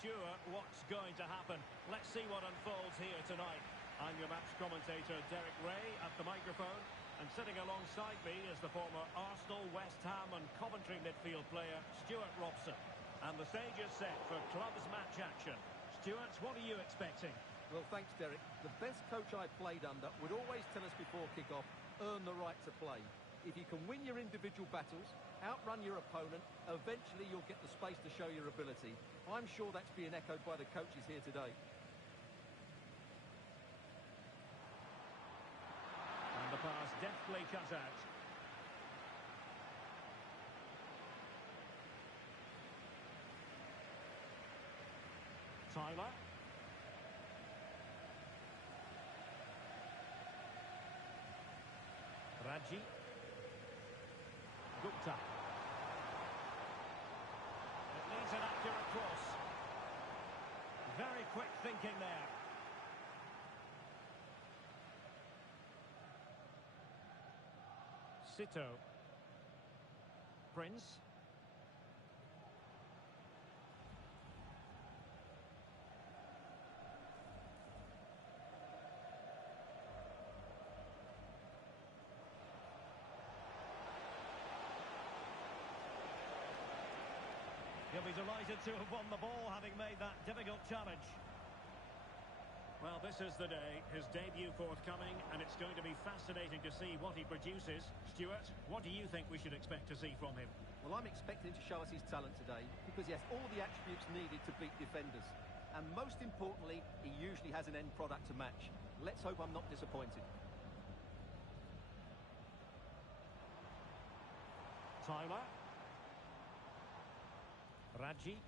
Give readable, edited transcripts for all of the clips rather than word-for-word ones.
sure what's going to happen. Let's see what unfolds here tonight. I'm your match commentator, Derek Ray, at the microphone. And sitting alongside me is the former Arsenal, West Ham and Coventry midfield player, Stuart Robson. And the stage is set for clubs match action. Stuart, what are you expecting? Well, thanks, Derek. The best coach I played under would always tell us before kick-off, earn the right to play. If you can win your individual battles, outrun your opponent, eventually you'll get the space to show your ability. I'm sure that's being echoed by the coaches here today. And the pass deftly cut out. Tyler. Raji. Gupta. It needs an accurate cross. Very quick thinking there. Sito. Prince. He'll be delighted to have won the ball, having made that difficult challenge. Well, this is the day, his debut forthcoming, and it's going to be fascinating to see what he produces. Stuart, what do you think we should expect to see from him? Well, I'm expecting him to show us his talent today, because he has all the attributes needed to beat defenders. And most importantly, he usually has an end product to match. Let's hope I'm not disappointed. Tyler. Raji.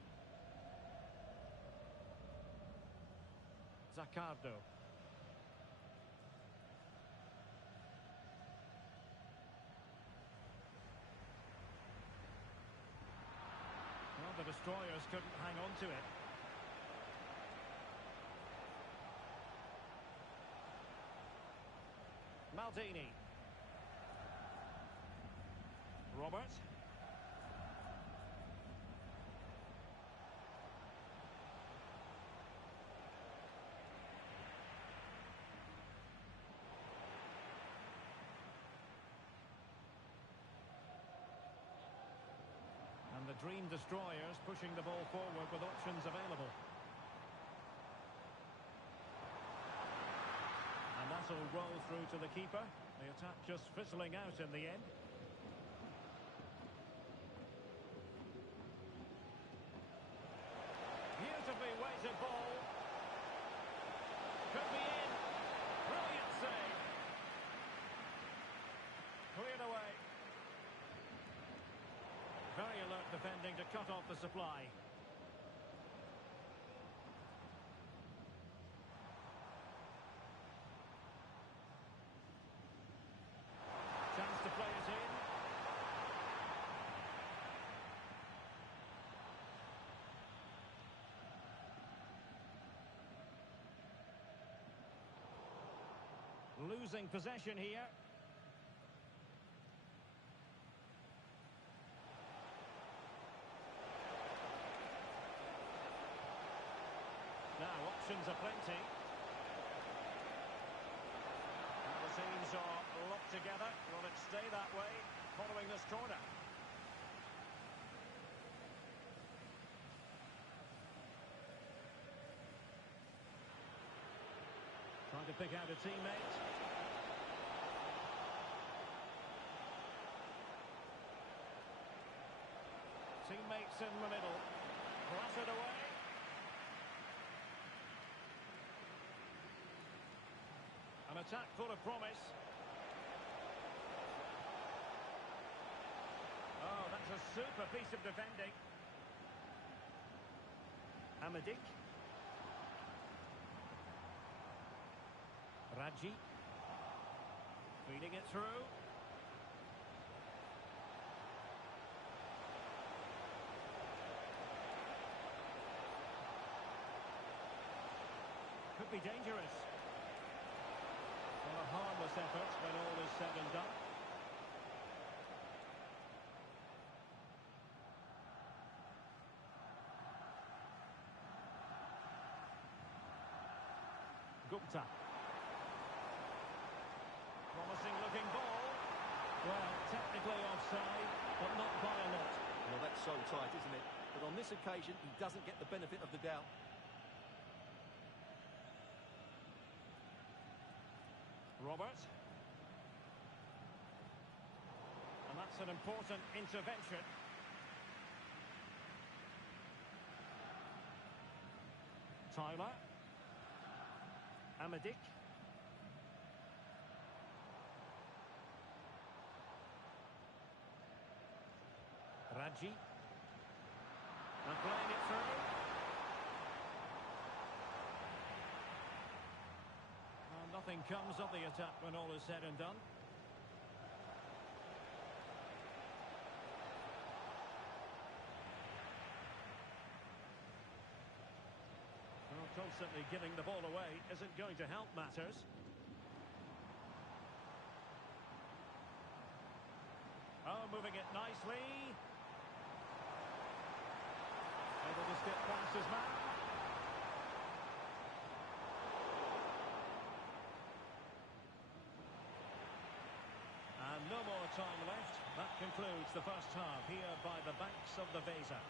Zaccardo. Well, the destroyers couldn't hang on to it. Maldini. Robert. And the Dream Destroyers pushing the ball forward with options available. And that'll roll through to the keeper. The attack just fizzling out in the end. Beautifully weighted ball. Could be in. Brilliant save. Cleared away. Very alert defending to cut off the supply. Chance to play it in. Losing possession here. Now, options are plenty. And the teams are locked together. Will it stay that way following this corner? Trying to pick out a teammate. Teammates in the middle. Blasted away. An attack full of promise. Oh, that's a super piece of defending. Amadik. Raji. Feeding it through. Could be dangerous. Well, a harmless effort when all is said and done. Gupta. Promising looking ball. Well, technically offside, but not by a lot. Well, that's so tight, isn't it? But on this occasion, he doesn't get the benefit of the doubt. Robert. And that's an important intervention. Tyler. Amadik. Raji. And playing it through. And nothing comes of the attack when all is said and done. Well, constantly giving the ball away isn't going to help matters. Oh, moving it nicely. Able to skip past his man. And no more time left. That concludes the first half here by the banks of the Weser.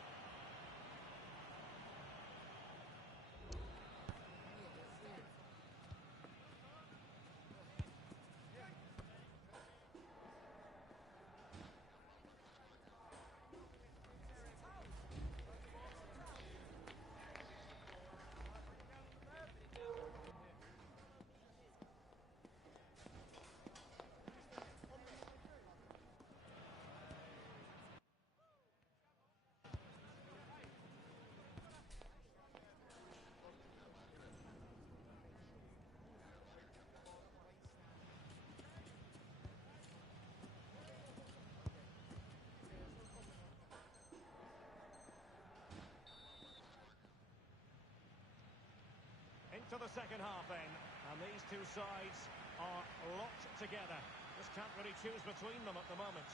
Into the second half then, and these two sides are locked together. Just can't really choose between them at the moment.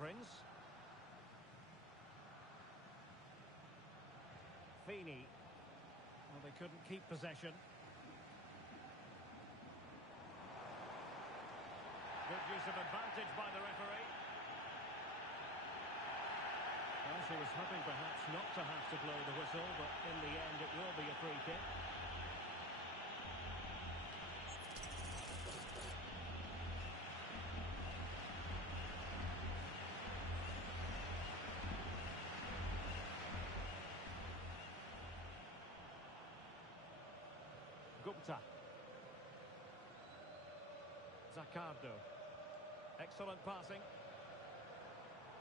Prince. Feeney. Well, they couldn't keep possession. Good use of advantage by the referee. Well, she was hoping perhaps not to have to blow the whistle, but in the end it will be a free kick. Gupta. Zaccardo. Excellent passing.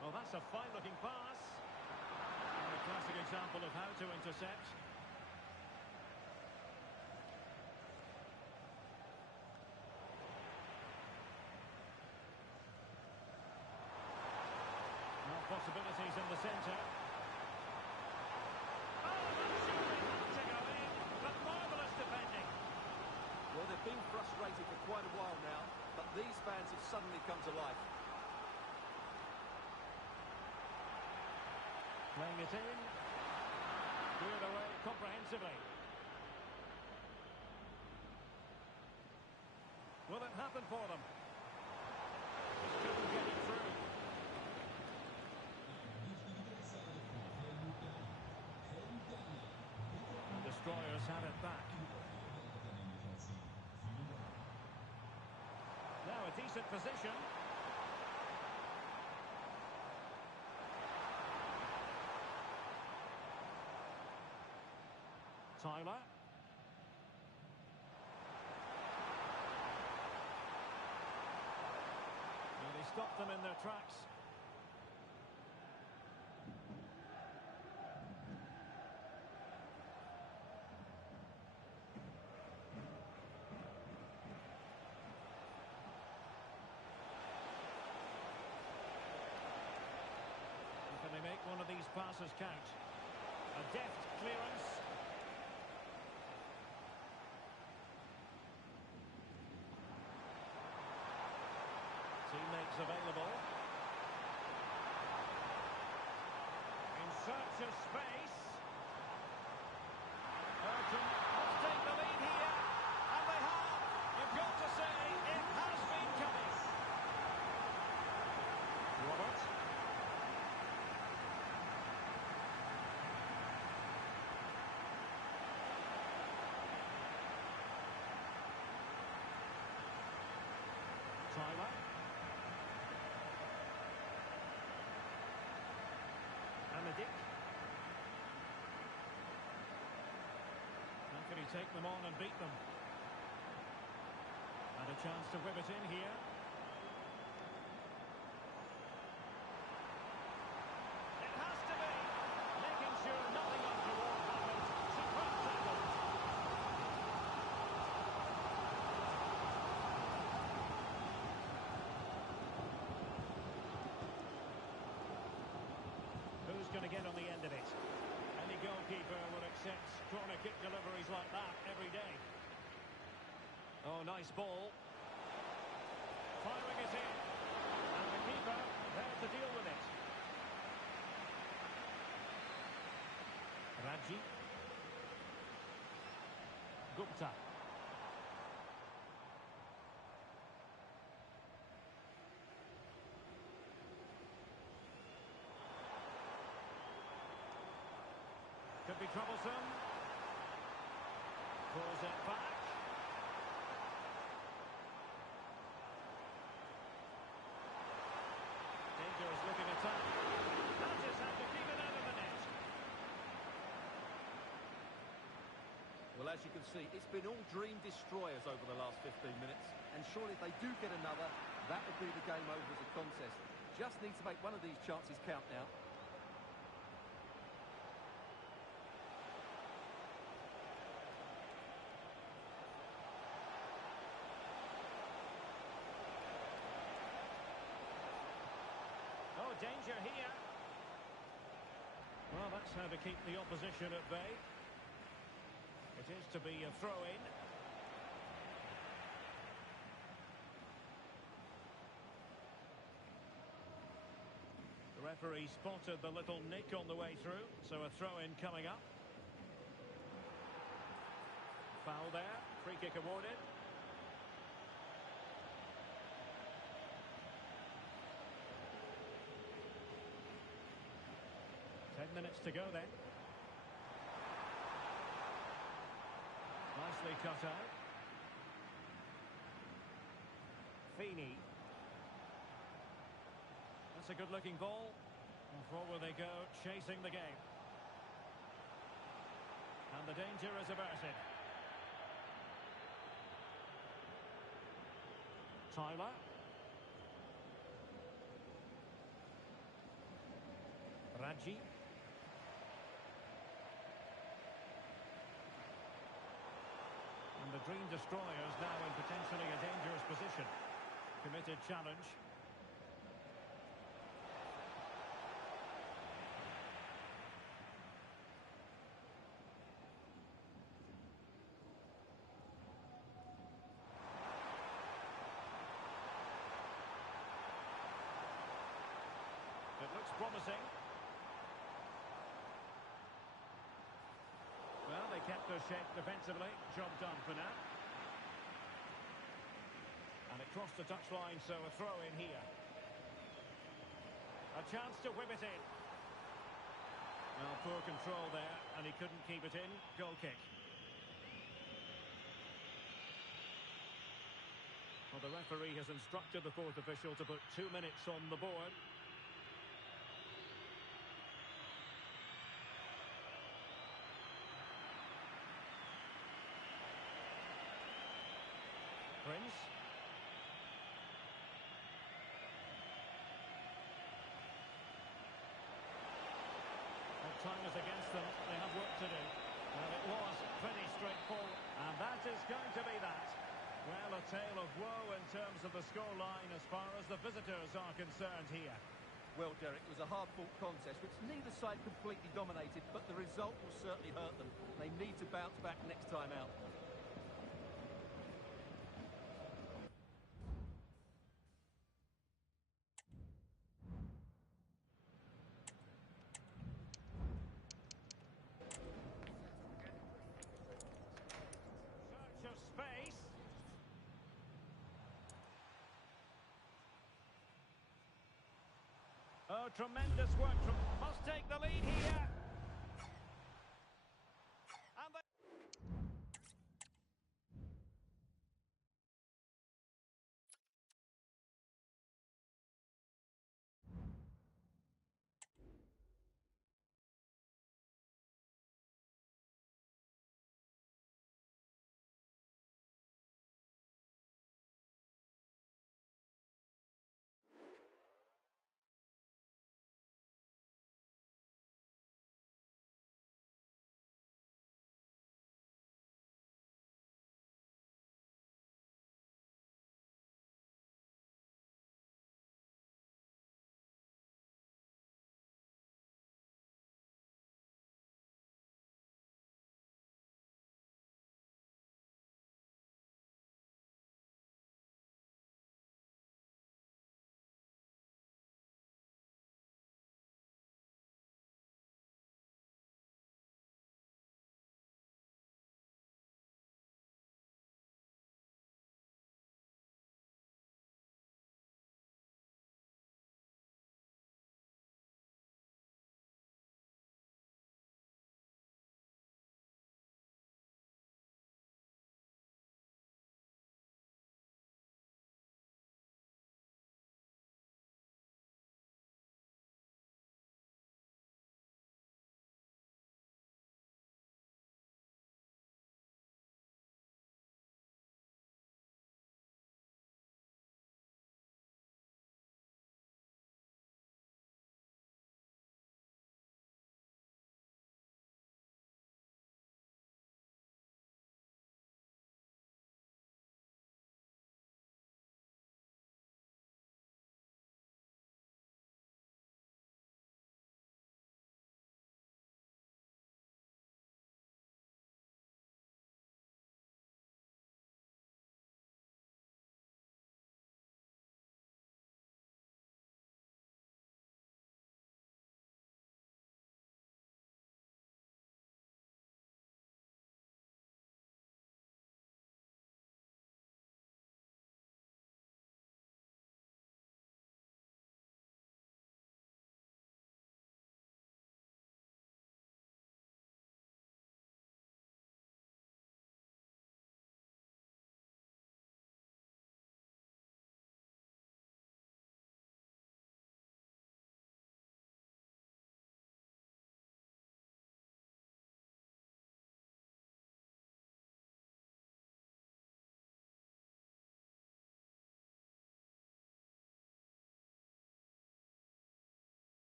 Well, that's a fine-looking pass. And a classic example of how to intercept. Now possibilities in the centre. Oh, that surely had to go in. But marvellous defending. Well, they've been frustrated for quite a while now, but these fans have suddenly come to life. Playing it in. Cleared away comprehensively. Will it happen for them? Just couldn't get it through. And Destroyers have it back. Now a decent position. Tyler. And he stopped them in their tracks. Can they make one of these passes count? A deft clearance. Teammates available. In search of space. Bolton must take the lead here. And they have. You've got to say, it has been coming. Roberts. Tyler. Dick. How can he take them on and beat them? And a chance to whip it in here. It has to be. Making sure nothing untoward happens. Superb tackle. Who's going to get on the end of it? Any goalkeeper will accept corner kick deliveries like that every day. Oh, nice ball. Firing it in. And the keeper there to deal with it. Raji. Gupta. Could be troublesome. Pulls it back. Dangerous looking attack. That just had to keep it out of the net. Well, as you can see, it's been all dream destroyers over the last 15 minutes. And surely if they do get another, that would be the game over as a contest. Just need to make one of these chances count now. Oh, danger here. Well, that's how to keep the opposition at bay. It is to be a throw-in. The referee spotted the little nick on the way through, so a throw-in coming up. Foul there, free kick awarded. Minutes to go then. Nicely cut out. Feeney. That's a good looking ball. And forward they go, chasing the game. And the danger is averted. Tyler. Raji. And the Dream Destroyers now in potentially a dangerous position. Committed challenge. It looks promising. Well, they kept their shape defensively. Job done for now. And it crossed the touchline, so a throw in here. A chance to whip it in. Well, poor control there, and he couldn't keep it in. Goal kick. Well, the referee has instructed the fourth official to put 2 minutes on the board. Prince. Well, time is against them. They have work to do. Well, it was pretty straightforward. And that is going to be that. Well, a tale of woe in terms of the scoreline as far as the visitors are concerned here. Well, Derek, it was a hard-fought contest, which neither side completely dominated, but the result will certainly hurt them. They need to bounce back next time out. Oh, tremendous work. Must take the lead here.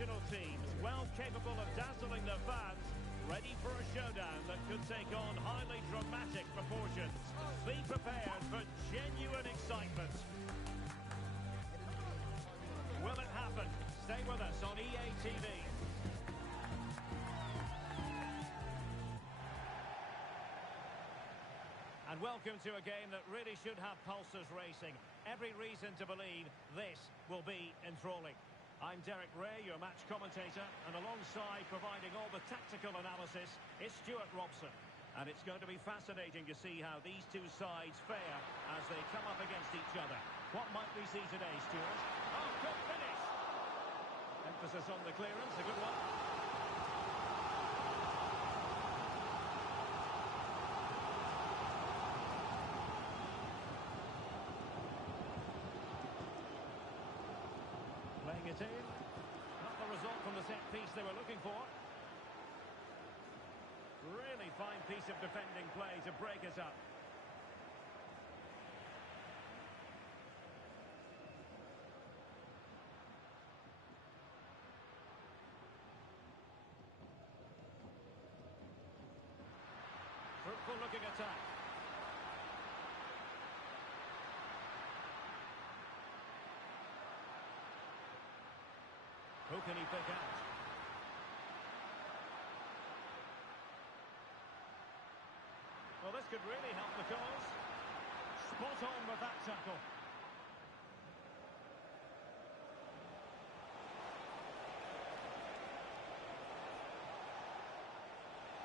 professional teams, well capable of dazzling their fans, ready for a showdown that could take on highly dramatic proportions. Be prepared for genuine excitement. Will it happen? Stay with us on EA TV. And welcome to a game that really should have pulses racing. Every reason to believe this will be enthralling. I'm Derek Ray, your match commentator, and alongside providing all the tactical analysis is Stuart Robson. And it's going to be fascinating to see how these two sides fare as they come up against each other. What might we see today, Stuart? Oh, good finish! Emphasis on the clearance, a good one. Playing it in. Not the result from the set piece they were looking for. Really fine piece of defending play to break us up. Fruitful looking attack. Who can he pick out? Well, this could really help the cause. Spot on with that tackle.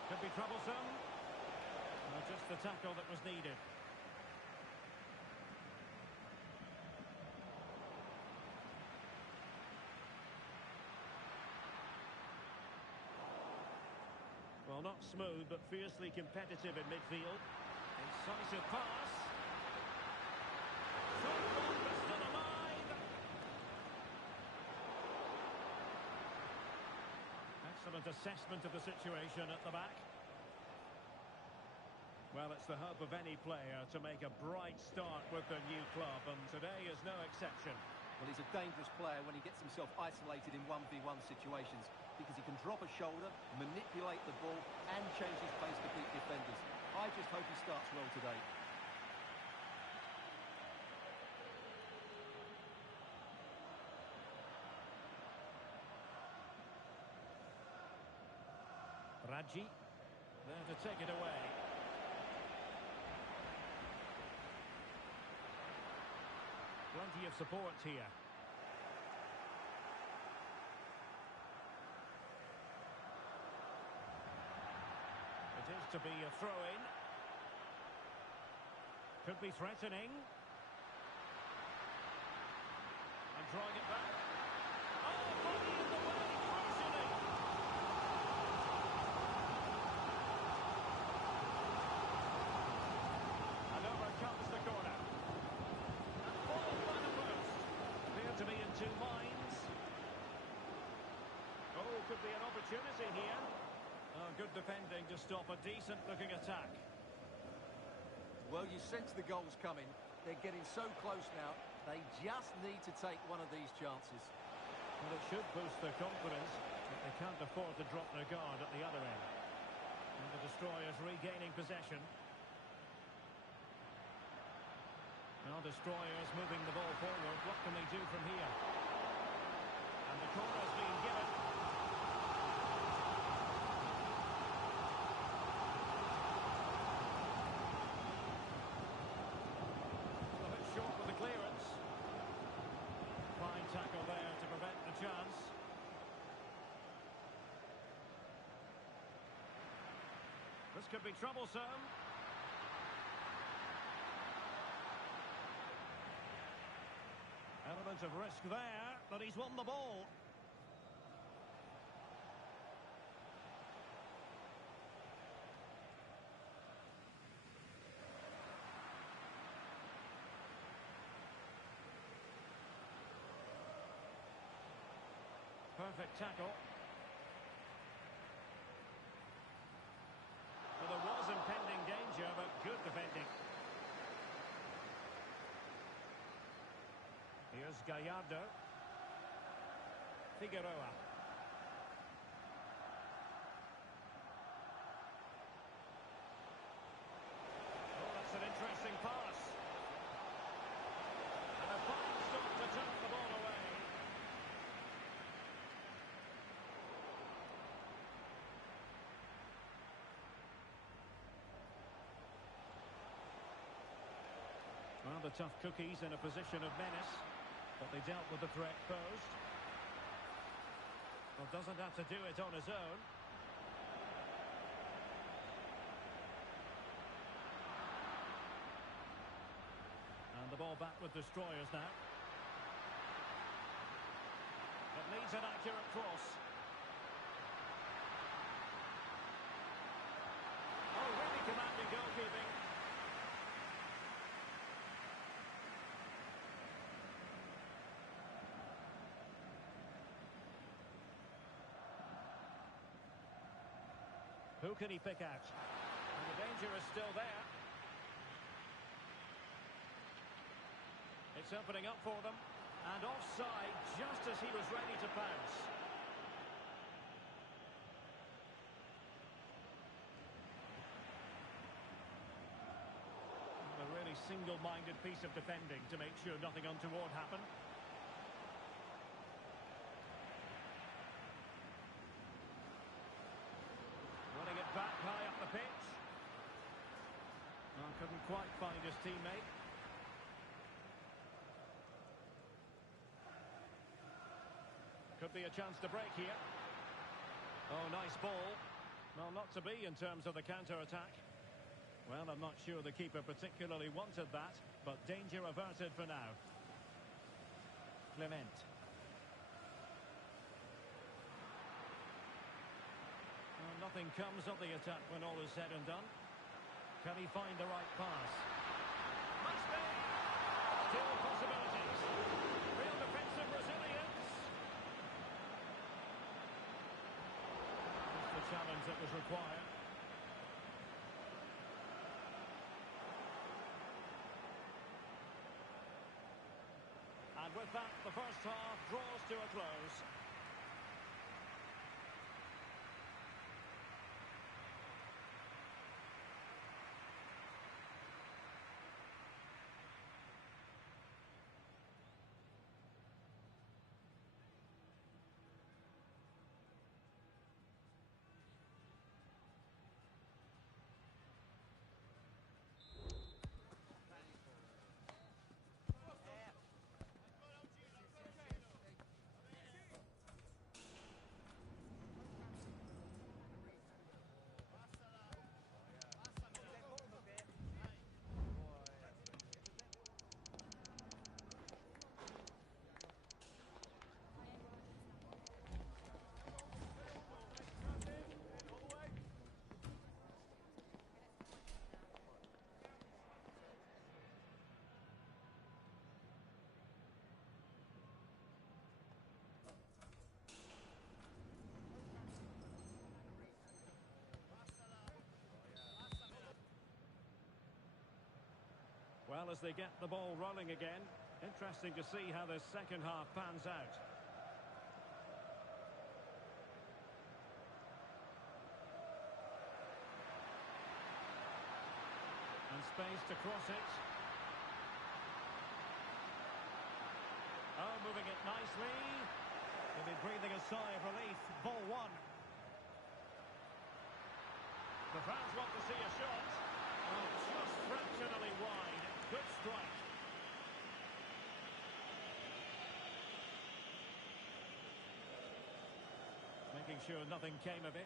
Could be troublesome. Well, just the tackle that was needed. Well, not smooth, but fiercely competitive in midfield. Incisive pass. Shot one, but still alive. Excellent assessment of the situation at the back. Well, it's the hope of any player to make a bright start with their new club, and today is no exception. Well, he's a dangerous player when he gets himself isolated in 1v1 situations because he can drop a shoulder, manipulate the ball and change his pace to beat defenders. I just hope he starts well today. Raji, there to take it away. Plenty of support here. It is to be a throw-in. Could be threatening. And drawing it back. Oh, body in the way, crucially. And over comes the corner. And followed by the post. Appear to be in two minds. Oh, could be an opportunity here. Oh, good defending to stop a decent-looking attack. Well, you sense the goals coming. They're getting so close now. They just need to take one of these chances. Well, it should boost their confidence, but they can't afford to drop their guard at the other end. And the Destroyers regaining possession. Now Destroyers moving the ball forward. What can they do from here? And the corner's being given. A bit short with the clearance. Fine tackle there to prevent the chance. This could be troublesome. Element of risk there, but he's won the ball. Perfect tackle. Well, there was impending danger, but good defending. Here's Gallardo. Figueroa. tough cookies in a position of menace, but they dealt with the threat posed. Well, doesn't have to do it on his own. And the ball back with destroyers now. It needs an accurate cross. Oh, really commanding goalkeeping. Who can he pick out? And the danger is still there. It's opening up for them. And offside just as he was ready to pounce. A really single-minded piece of defending to make sure nothing untoward happened. Running it back high up the pitch. Oh, couldn't quite find his teammate. Could be a chance to break here. Oh, nice ball. Well, not to be in terms of the counter-attack. Well, I'm not sure the keeper particularly wanted that, but danger averted for now. Clement. Well, nothing comes of the attack when all is said and done. Can he find the right pass? Must be! Still possibilities. Real defensive resilience. Just the challenge that was required. And with that, the first half draws to a close. Well, as they get the ball rolling again, interesting to see how this second half pans out. And space to cross it. Oh, moving it nicely. They'll be breathing a sigh of relief. Ball one. The fans want to see a shot. Oh, just fractionally wide. Good strike. Making sure nothing came of it.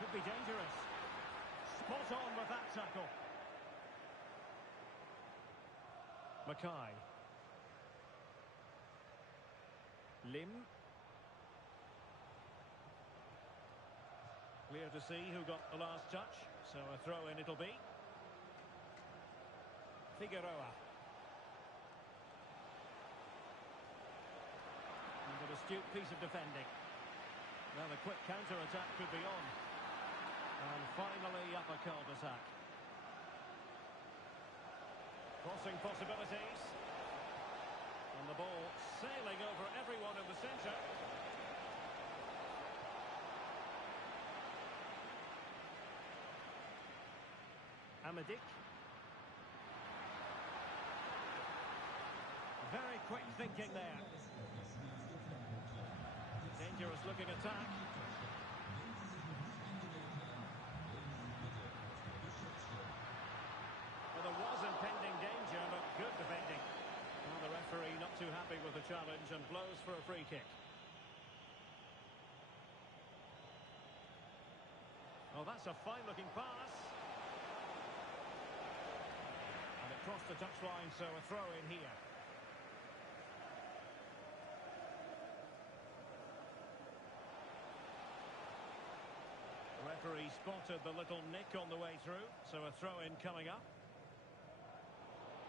Could be dangerous. Spot on with that tackle. Mackay. Lim. Clear to see who got the last touch. So a throw in it'll be. Figueroa. And an astute piece of defending. Well, a quick counter-attack could be on. And finally up a cul-de-sac. Crossing possibilities. And the ball sailing over everyone in the centre. Amadik. Very quick thinking there. Dangerous looking attack. with the challenge and blows for a free kick. Oh, that's a fine-looking pass. And it crossed the touchline, so a throw in here. The referee spotted the little nick on the way through, so a throw in coming up.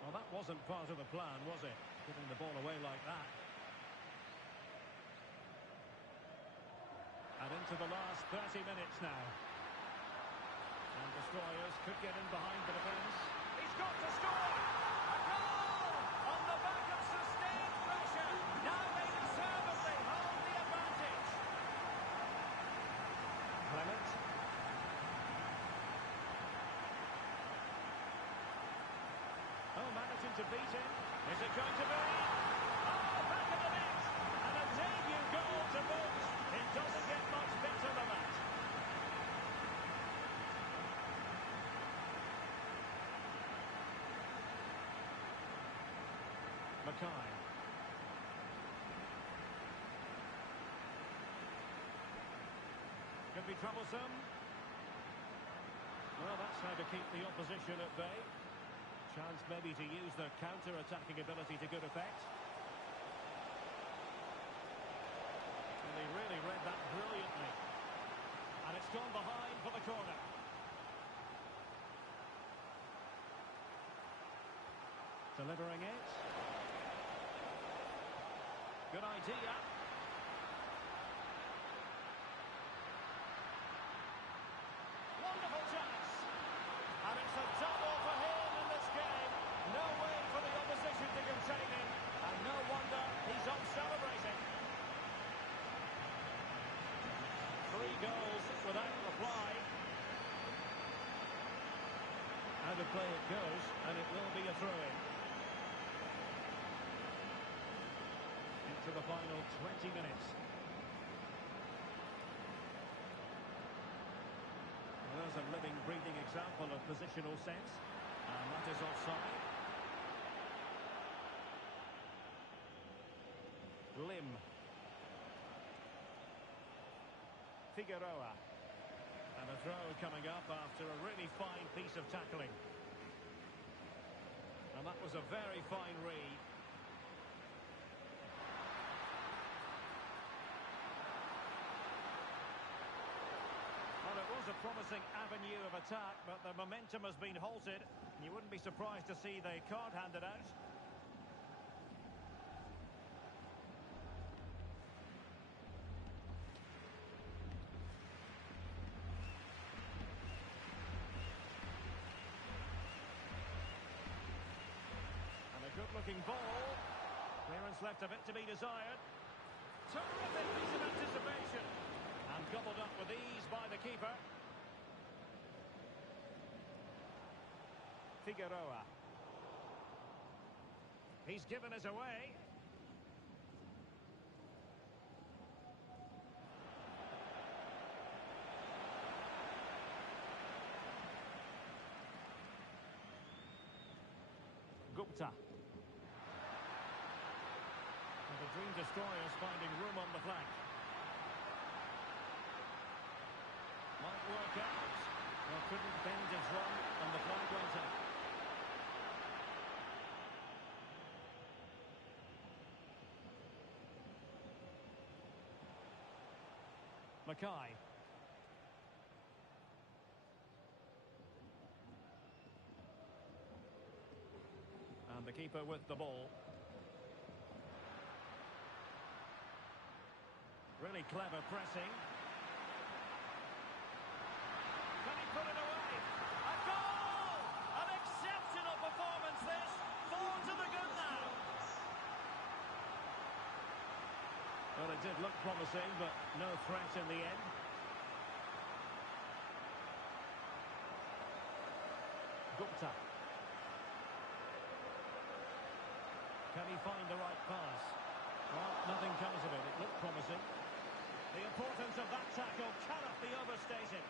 Well, that wasn't part of the plan, was it? Giving the ball away like that. And into the last 30 minutes now. And Destroyers could get in behind the defence. He's got to score! A goal! On the back of sustained pressure. Now they deservedly hold the advantage. Clement. Oh, managing to beat him. Is it going to be? Oh, back of the net! And a debut goal to boot. It doesn't get much better than that. Mackay. Could be troublesome. Well, that's how to keep the opposition at bay. Chance maybe to use their counter-attacking ability to good effect. And they really read that brilliantly. And it's gone behind for the corner. Delivering it. Good idea. Wonderful chance. And it's a double for him in this game. No way for the opposition to contain him. And no wonder he's off celebrating. 3 goals without reply. Out of play it goes, and it will be a throw-in. Into the final 20 minutes. Well, there's a living, breathing example of positional sense. And that is offside. Lim. Figueroa. And a throw coming up after a really fine piece of tackling. And that was a very fine read. Well, it was a promising avenue of attack, but the momentum has been halted. You wouldn't be surprised to see the card handed out. Good-looking ball. Clearance left a bit to be desired. Terrific piece of anticipation. And gobbled up with ease by the keeper. Figueroa. He's given us away. Gupta. The Dream Destroyers finding room on the flank. Might work out. Well, couldn't bend his run, and the flag went up. Mackay. And the keeper with the ball. Really clever pressing. Can he put it away? A goal! An exceptional performance this. 4 to the good now. Well, it did look promising, but no threat in the end. Gupta. Can he find the right pass? Well, nothing comes of it. It looked promising. The importance of that tackle cannot be overstated.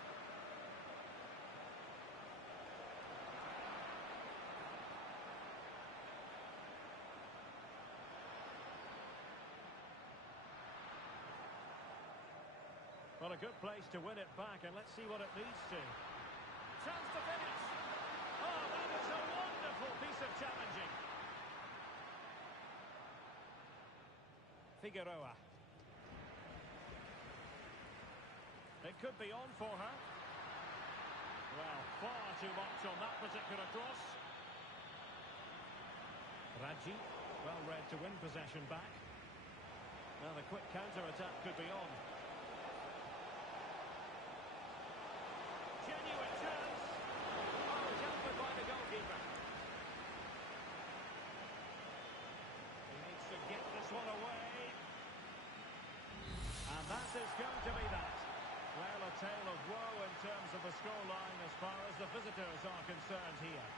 Well, a good place to win it back, and let's see what it leads to. Chance to finish. Oh, that is a wonderful piece of challenging. Figueroa. It could be on for her. Well, far too much on that particular cross. Raji, well read to win possession back. Now the quick counter-attack could be on. Genuine chance. Oh, jumpered by the goalkeeper. He needs to get this one away. And that is going to be that. Well, a tale of woe in terms of the scoreline as far as the visitors are concerned here.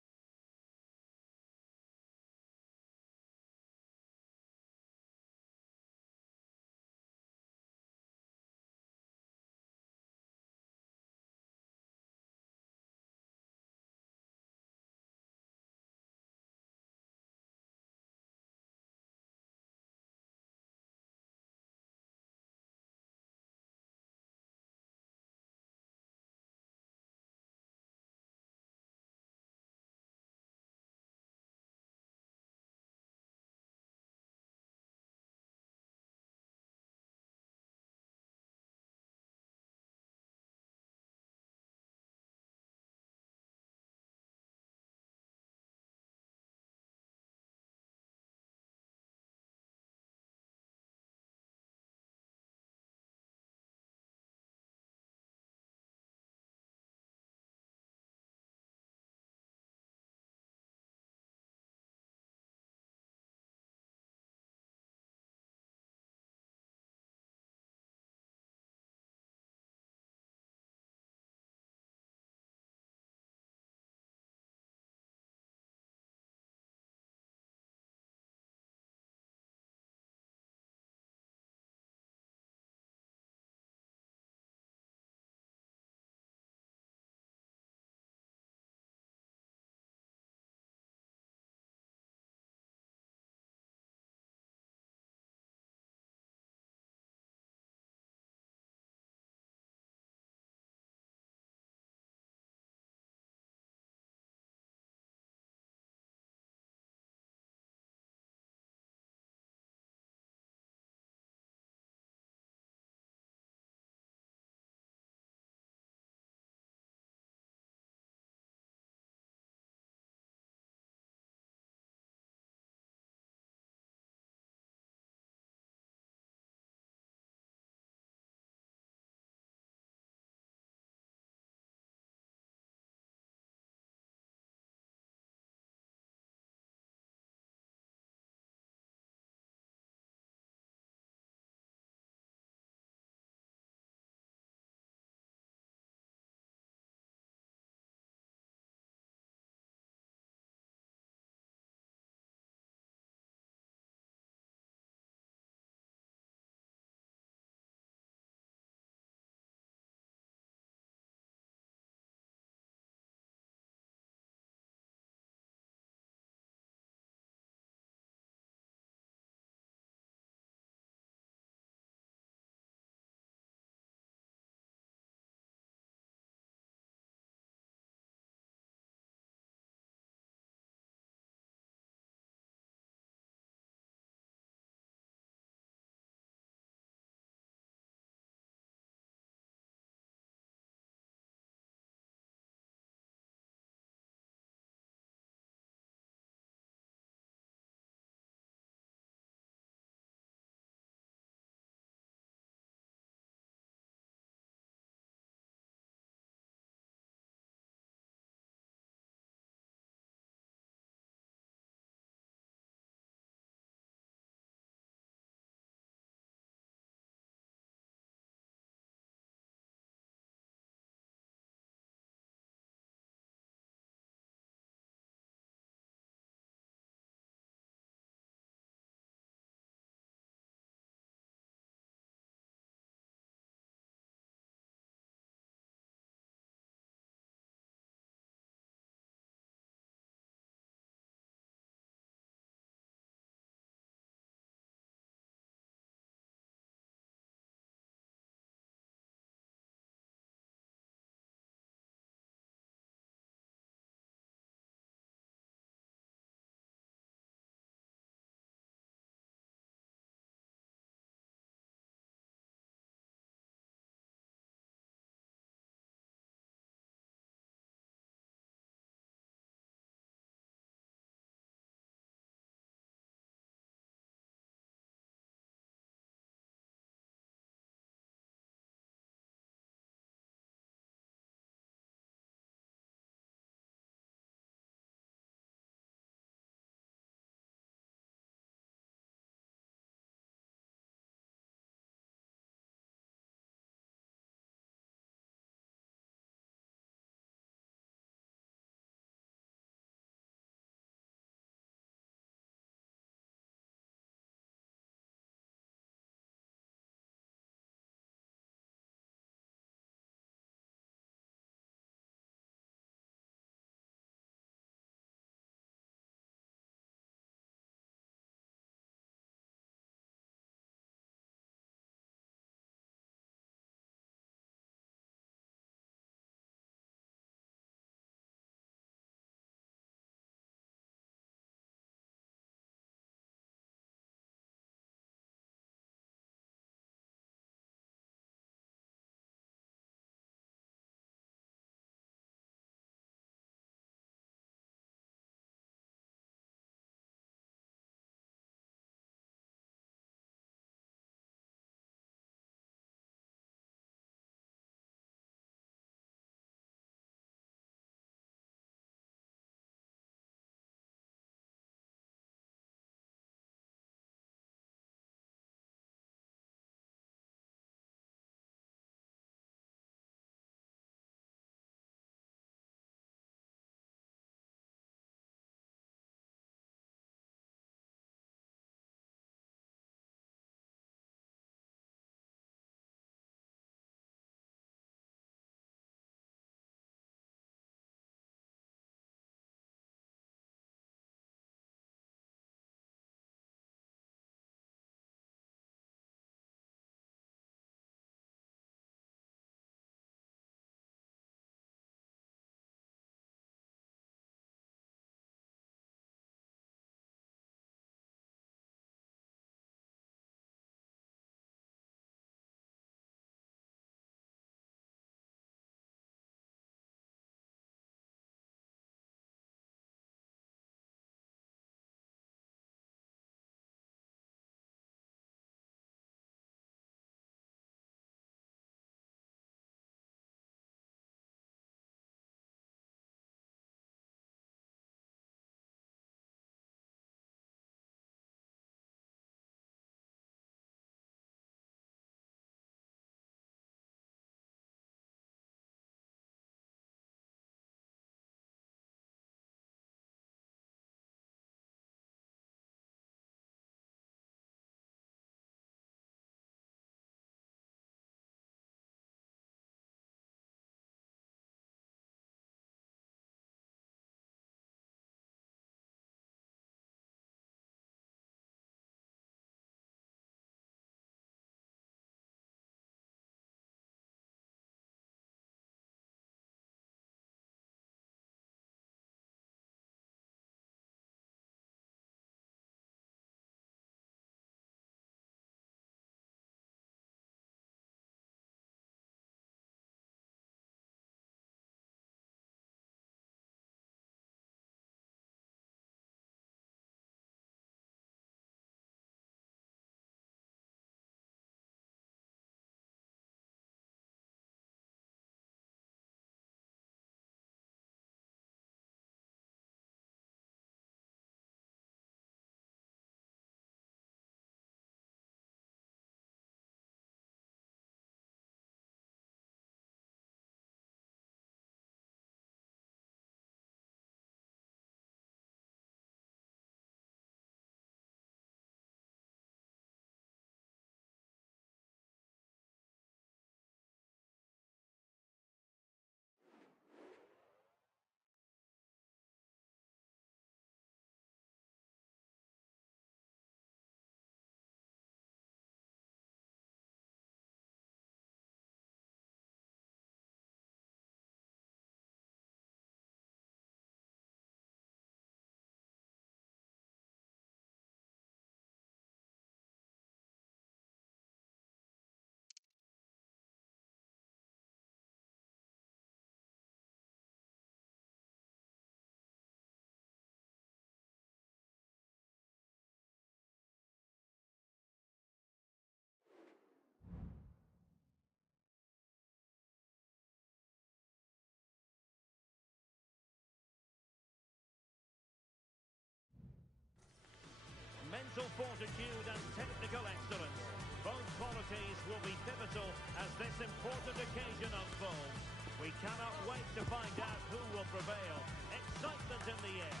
will be pivotal as this important occasion unfolds. We cannot wait to find out who will prevail. Excitement in the air.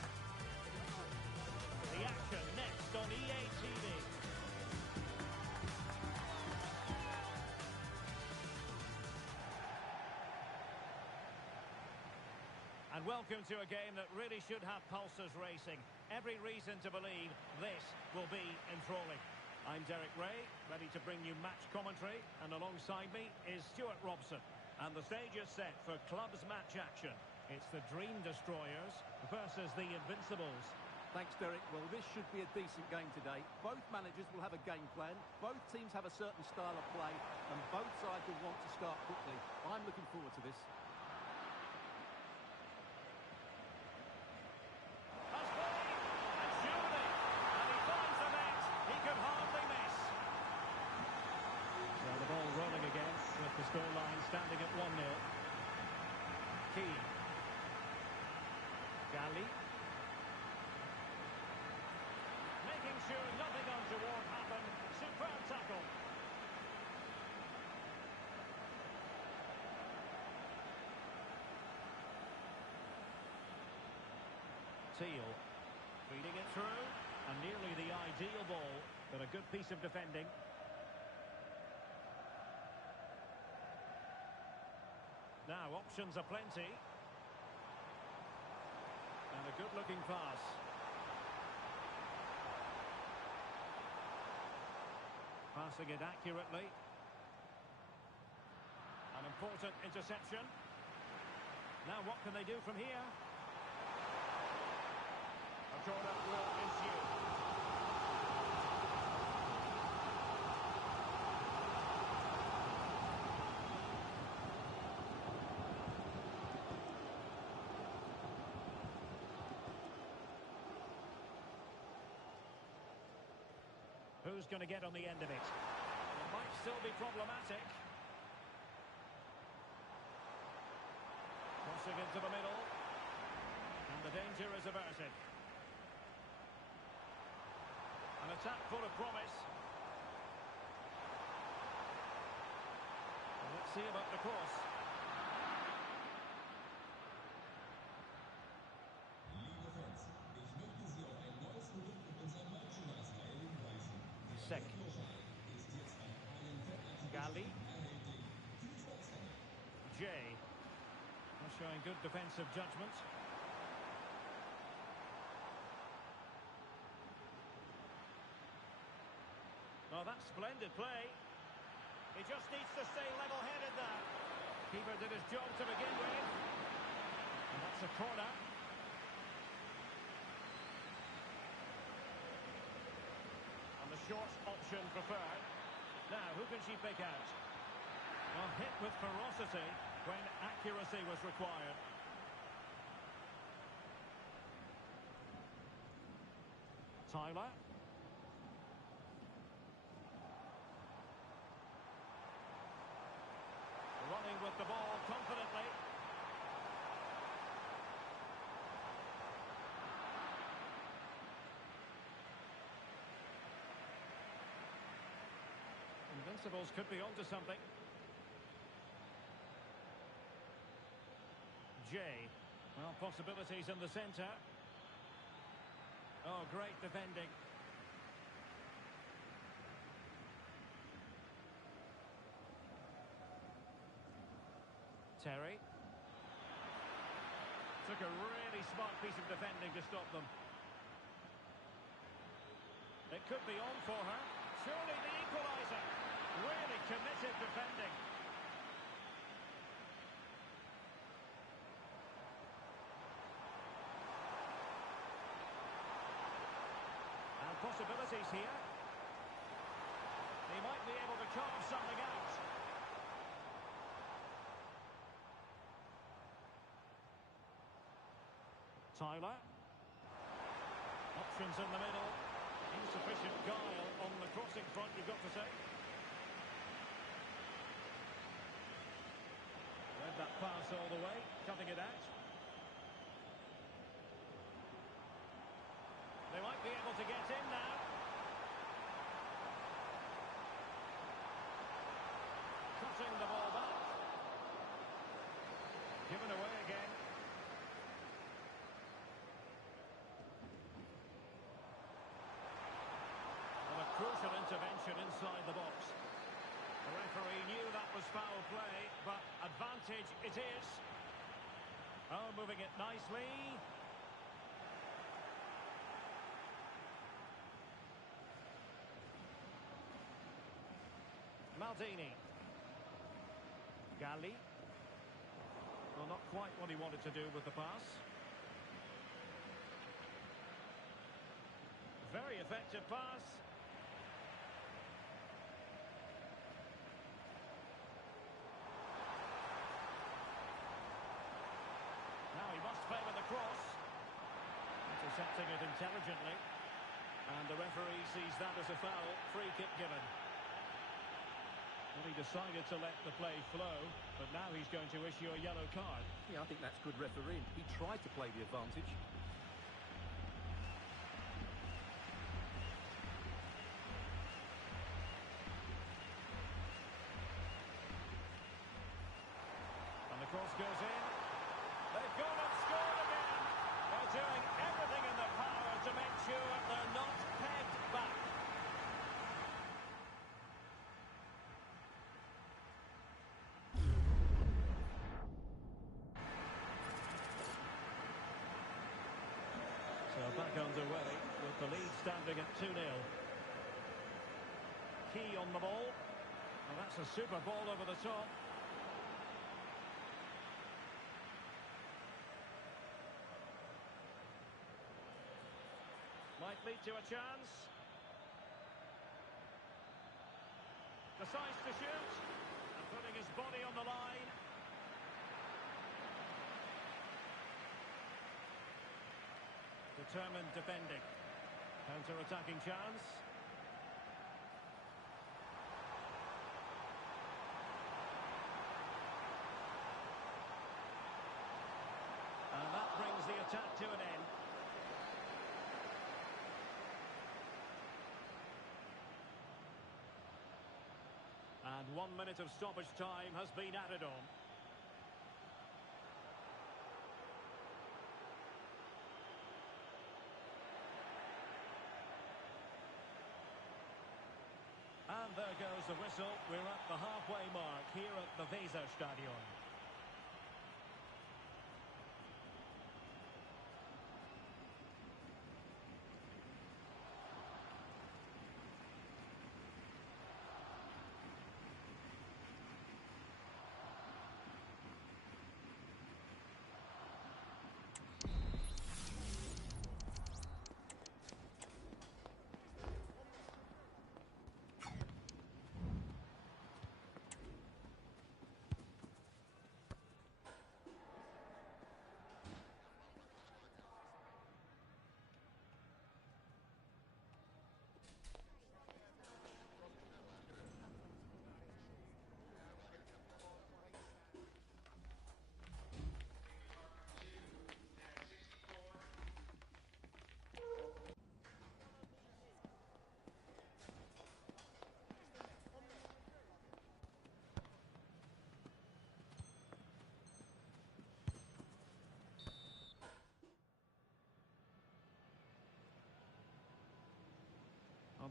The action next on EA TV. And welcome to a game that really should have pulses racing. Every reason to believe this will be enthralling. I'm Derek Ray, ready to bring you match commentary, and alongside me is Stuart Robson. And the stage is set for clubs match action. It's the Dream Destroyers versus the Invincibles. Thanks, Derek. Well, this should be a decent game today. Both managers will have a game plan. Both teams have a certain style of play, and both sides will want to start quickly. I'm looking forward to this. The scoreline standing at 1-0. Key. Gali. Making sure nothing untoward happened. Superb tackle. Teal. Feeding it through. And nearly the ideal ball, but a good piece of defending. Now, options are plenty. And a good-looking pass. Passing it accurately. An important interception. Now, what can they do from here? A corner will ensue. Who's going to get on the end of it? It might still be problematic. Crossing into the middle. And the danger is averted. An attack full of promise. Well, let's see about the cross. Sek. Gali. Jay. Showing good defensive judgment. Oh, that's splendid play. He just needs to stay level-headed now. Keeper did his job to begin with. And that's a corner. Short option preferred. Now, who can she pick out? Well, hit with ferocity when accuracy was required. Tyler. Running with the ball confidently. Invincibles could be onto something. Jay. Well, possibilities in the centre. Oh, great defending. Terry. Took a really smart piece of defending to stop them. It could be on for her. Surely the equaliser. Really committed defending. And possibilities here. He might be able to carve something out. Tyler. Options in the middle. Insufficient guile on the crossing front, you've got to say. Read that pass all the way, cutting it out. They might be able to get in now. Potential intervention inside the box. The referee knew that was foul play, but advantage it is. Oh, moving it nicely. Maldini. Galli. Well, not quite what he wanted to do with the pass. Very effective pass. Now he must favour the cross. Intercepting it intelligently. And the referee sees that as a foul. Free kick given. Well, he decided to let the play flow, but now he's going to issue a yellow card. Yeah, I think that's good refereeing. He tried to play the advantage. And the cross goes in. They've gone and scored again. They're doing everything in their power to make sure they're not pegged back. So back underway with the lead standing at 2-0. Key on the ball. And that's a super ball over the top. Might lead to a chance. Decides to shoot. And putting his body on the line. Determined defending. Counter-attacking chance. And that brings the attack to an end. And 1 minute of stoppage time has been added on. And there goes the whistle. We're at the halfway mark here at the Weserstadion.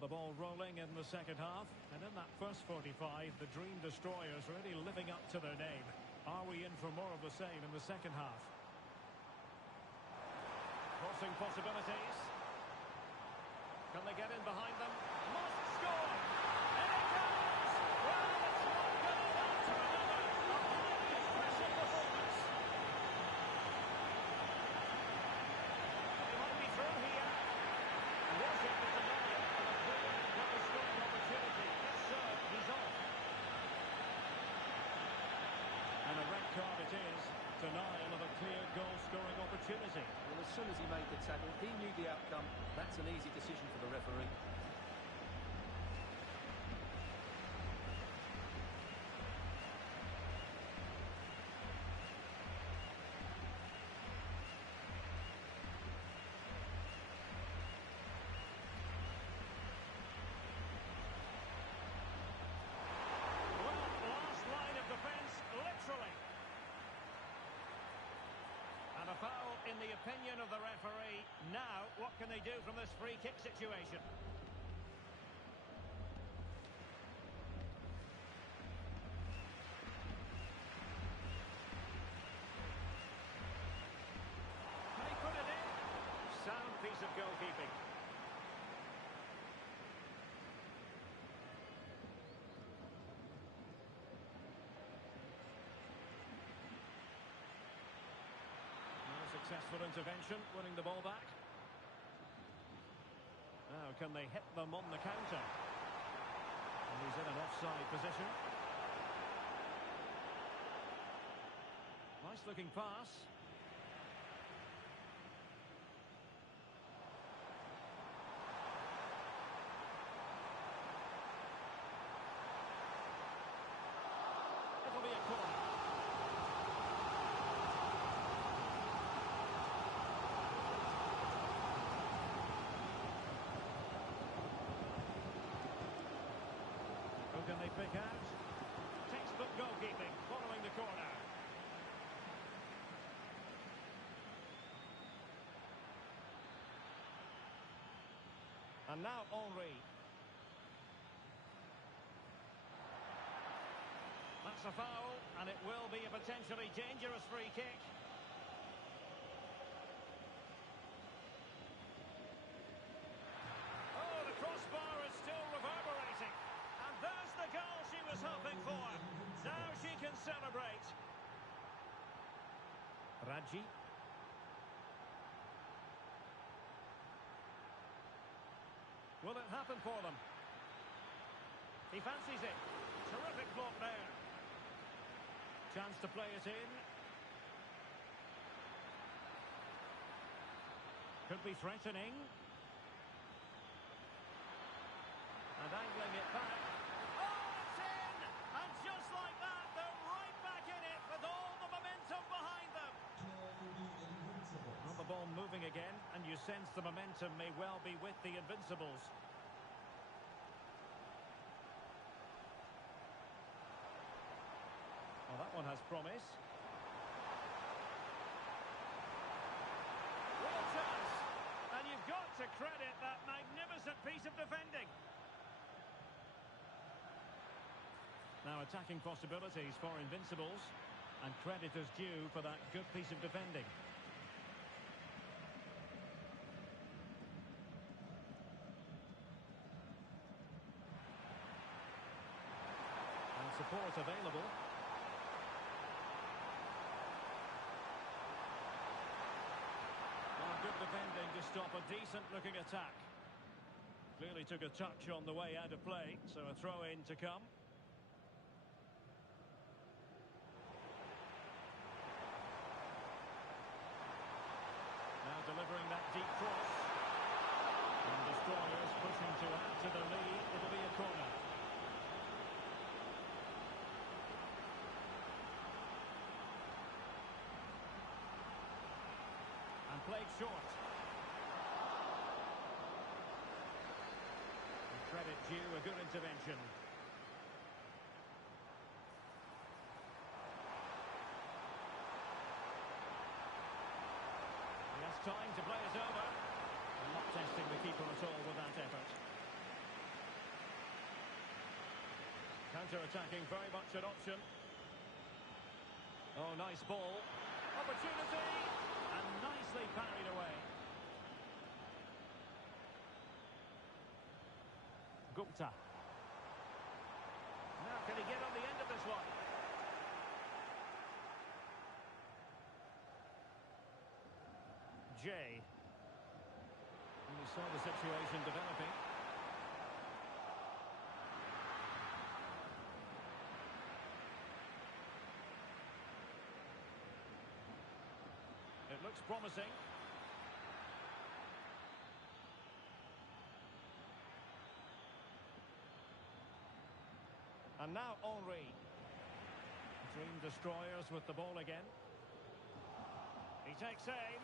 The ball rolling in the second half, and in that first 45 the Dream Destroyers really living up to their name. Are we in for more of the same in the second half? Crossing possibilities. Can they get in behind them? Must score! And it goes! Well, it's one goal after another. A highly impressive performance. They might be through here. Was it the denial? Scoring opportunity. Yes, sir, he's off. And a red card it is. Denial of a clear goal-scoring opportunity. Well, as soon as he made the tackle, he knew the outcome. That's an easy decision for the referee. Foul in the opinion of the referee. Now, what can they do from this free kick situation? piece of goalkeeping. Successful intervention, winning the ball back. Now, can they hit them on the counter? And he's in an offside position. Nice looking pass. It'll be a corner. Can they pick out? Textbook goalkeeping following the corner. And now Henry. That's a foul, and it will be a potentially dangerous free kick. Oh, the crossbar is still reverberating. And there's the goal she was hoping for. Now she can celebrate. Raji. Will it happen for them? He fancies it. Terrific block there. Chance to play it in. Could be threatening. And angling it back. And just like that, they're right back in it with all the momentum behind them. Well, the ball moving again, and you sense the momentum may well be with the Invincibles. Well, that one has promise. Real chance. And you've got to credit that magnificent piece of defending. Now attacking possibilities for Invincibles, and credit is due for that good piece of defending. And support available. Well, good defending to stop a decent looking attack. Clearly took a touch on the way out of play, so a throw in to come. Delivering that deep cross. And Destroyers pushing to add to the lead. It'll be a corner. And played short. And credit due, a good intervention. Time to play it over. Not testing the keeper at all with that effort. Counter-attacking, very much an option. Oh, nice ball. Opportunity. And nicely parried away. Gupta. Now can he get on the end of this one? Jay. And we saw the situation developing. It looks promising. And now Henry. Dream Destroyers with the ball again. He takes aim.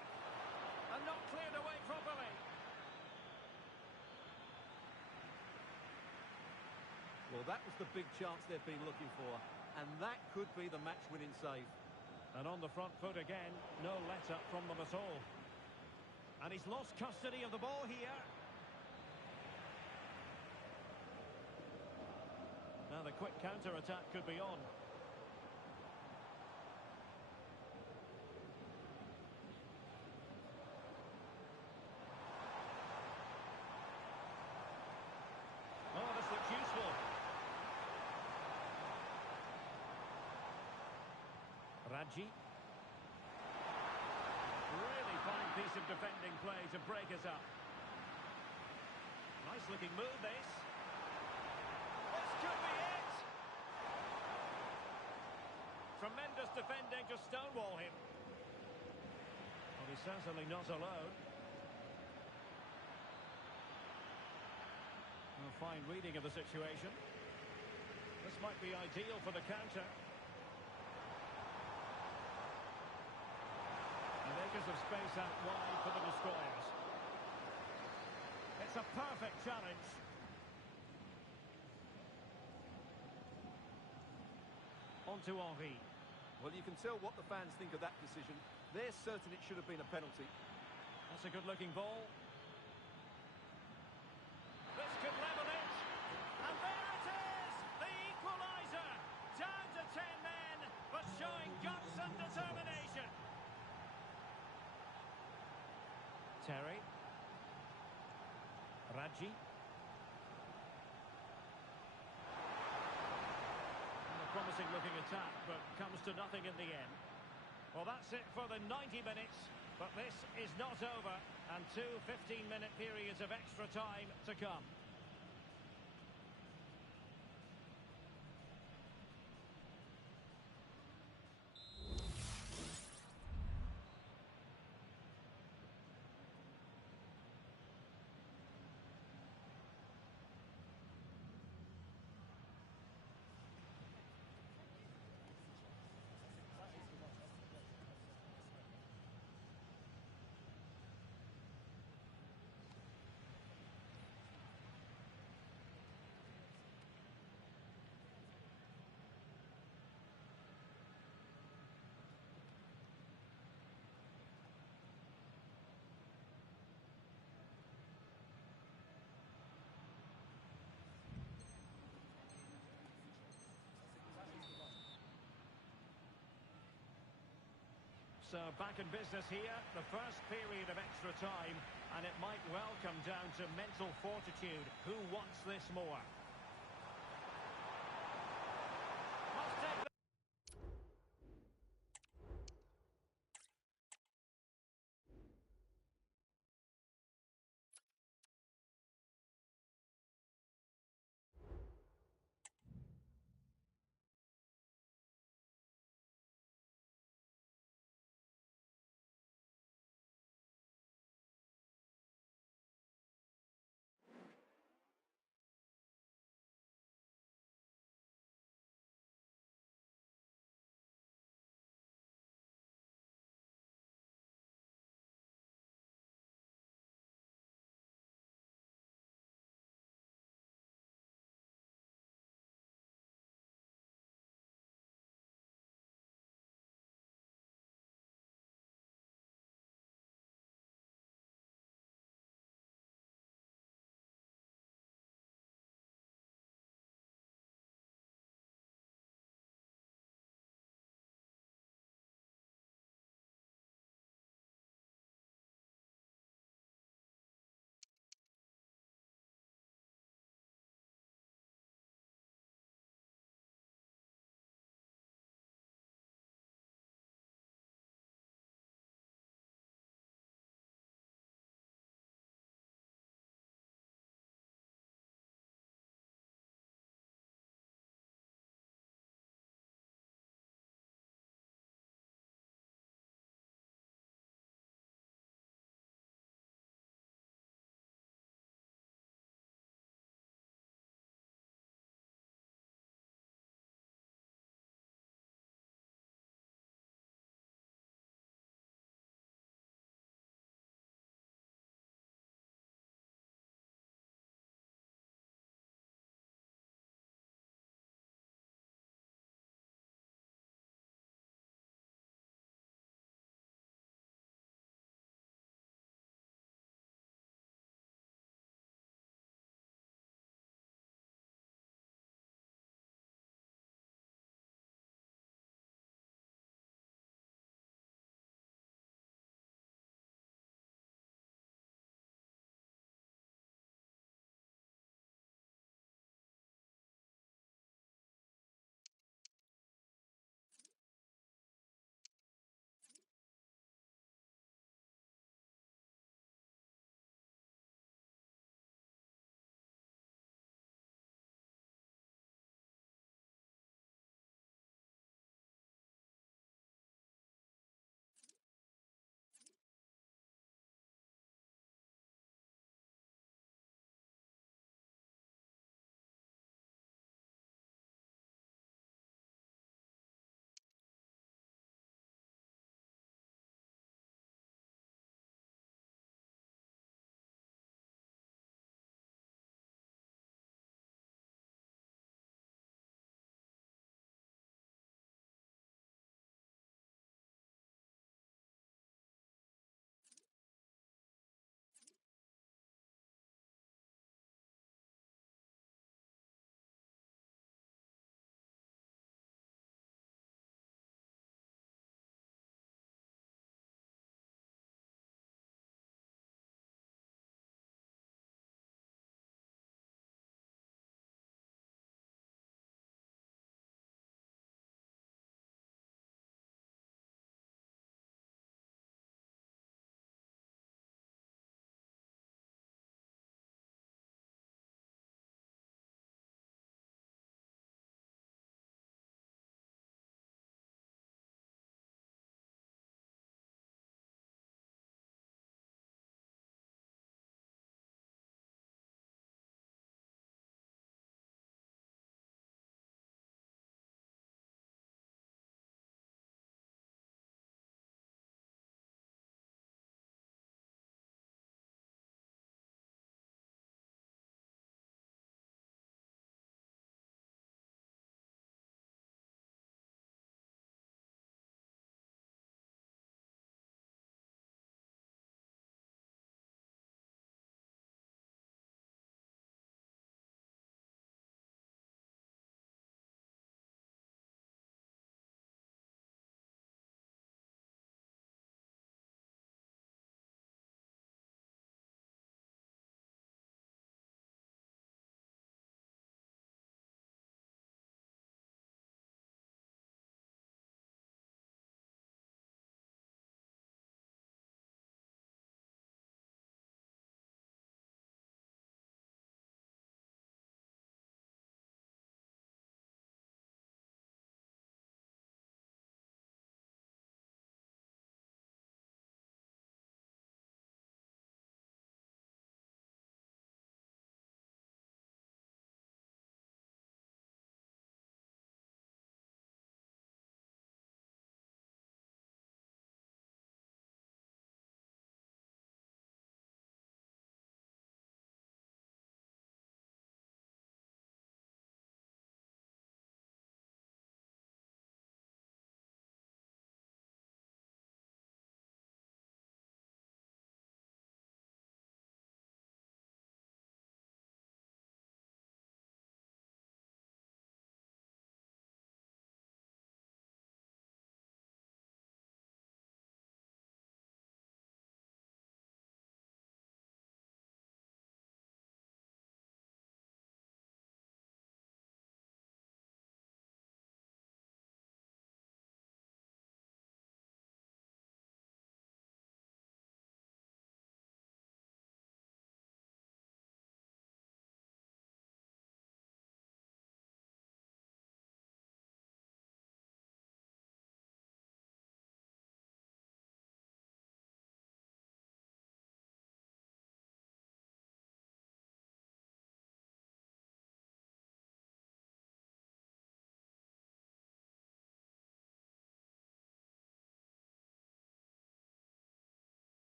And not cleared away properly. Well, that was the big chance they've been looking for. And that could be the match-winning save. And on the front foot again, no let-up from them at all. And he's lost custody of the ball here. Now the quick counter-attack could be on. Radji. Really fine piece of defending play to break us up. Nice looking move, this. This could be it! Tremendous defending to stonewall him. Well, he's certainly not alone. A fine reading of the situation. This might be ideal for the counter. And acres of space out wide for the destroyers. It's a perfect challenge. On to Henry. Well, you can tell what the fans think of that decision. They're certain it should have been a penalty. That's a good-looking ball. This could level it. And there it is! The equaliser! Down to 10 men, but showing guts and determination. Terry. Radji. A promising looking attack, but comes to nothing in the end. Well, that's it for the 90 minutes, but this is not over, and two 15-minute periods of extra time to come. So back in business here, the first period of extra time, and it might well come down to mental fortitude. Who wants this more?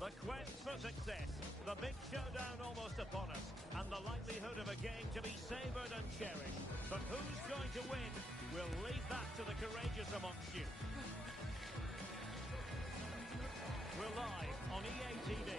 The quest for success, the big showdown almost upon us, and the likelihood of a game to be savoured and cherished. But who's going to win? We'll leave that to the courageous amongst you. We're live on EA TV.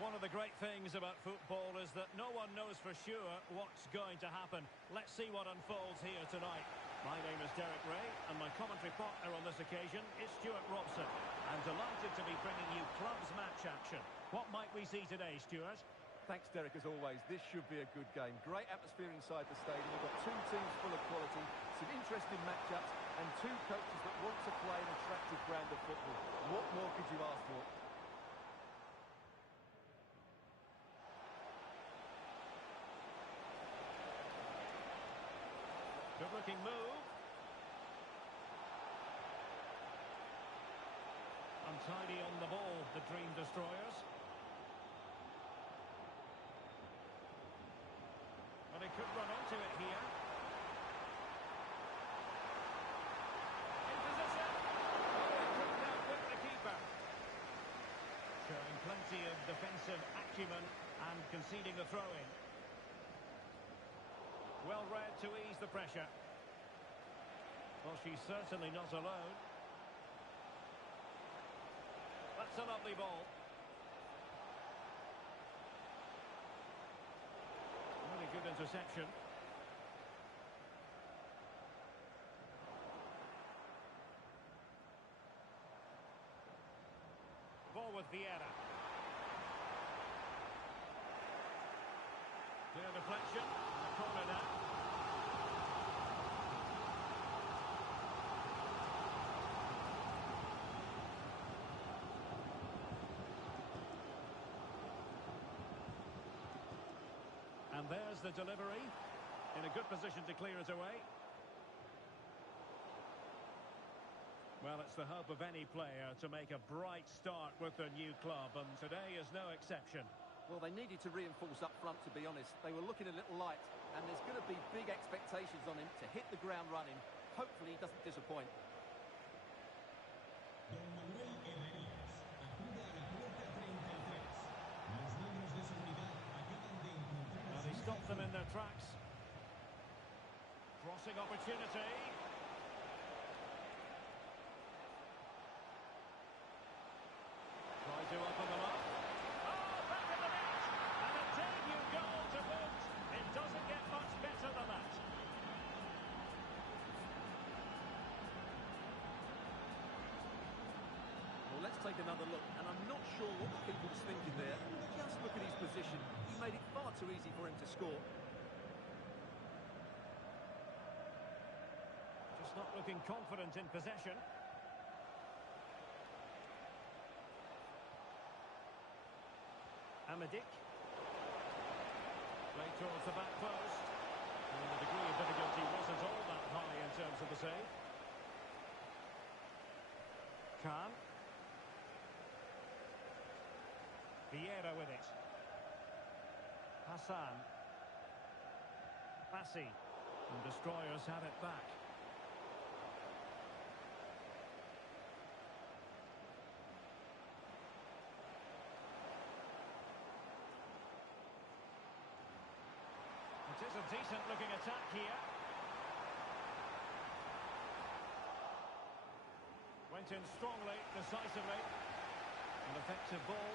One of the great things about football is that no one knows for sure what's going to happen. Let's see what unfolds here tonight. My name is Derek Ray, and my commentary partner on this occasion is Stuart Robson. I'm delighted to be bringing you clubs match action. What might we see today, Stuart? Thanks, Derek, as always. This should be a good game. Great atmosphere inside the stadium. We've got two teams full of quality, some interesting matchups, and two coaches that want to play an attractive brand of football. What more could you ask for? Good-looking move. Untidy on the ball, the Dream Destroyers. But he could run onto it here. In position. Oh, he couldn't outwit the keeper. Showing plenty of defensive acumen and conceding a throw-in. Well read to ease the pressure. Well, she's certainly not alone. That's a lovely ball. Really good interception. Ball with Vieira. Clear deflection. A corner now. And there's the delivery. In a good position to clear it away. Well, it's the hope of any player to make a bright start with their new club, and today is no exception. Well, they needed to reinforce up front, to be honest. They were looking a little light, and there's going to be big expectations on him to hit the ground running. Hopefully he doesn't disappoint. Well, he stopped them in their tracks. Crossing opportunity. Try to open them up. Oh, back in the net! And a debut goal to boot. It doesn't get much better than that. Well, let's take another look, and I'm not sure what the keeper was thinking there. Just look at his position. He made it far too easy for him to score. Just not looking confident in possession. Amadik. Play towards the back post. And the degree of difficulty wasn't all that high in terms of the save. Khan. Vieira with it. Hassan. Bassi. And Destroyers have it back. It is a decent-looking attack here. Went in strongly, decisively. An effective ball.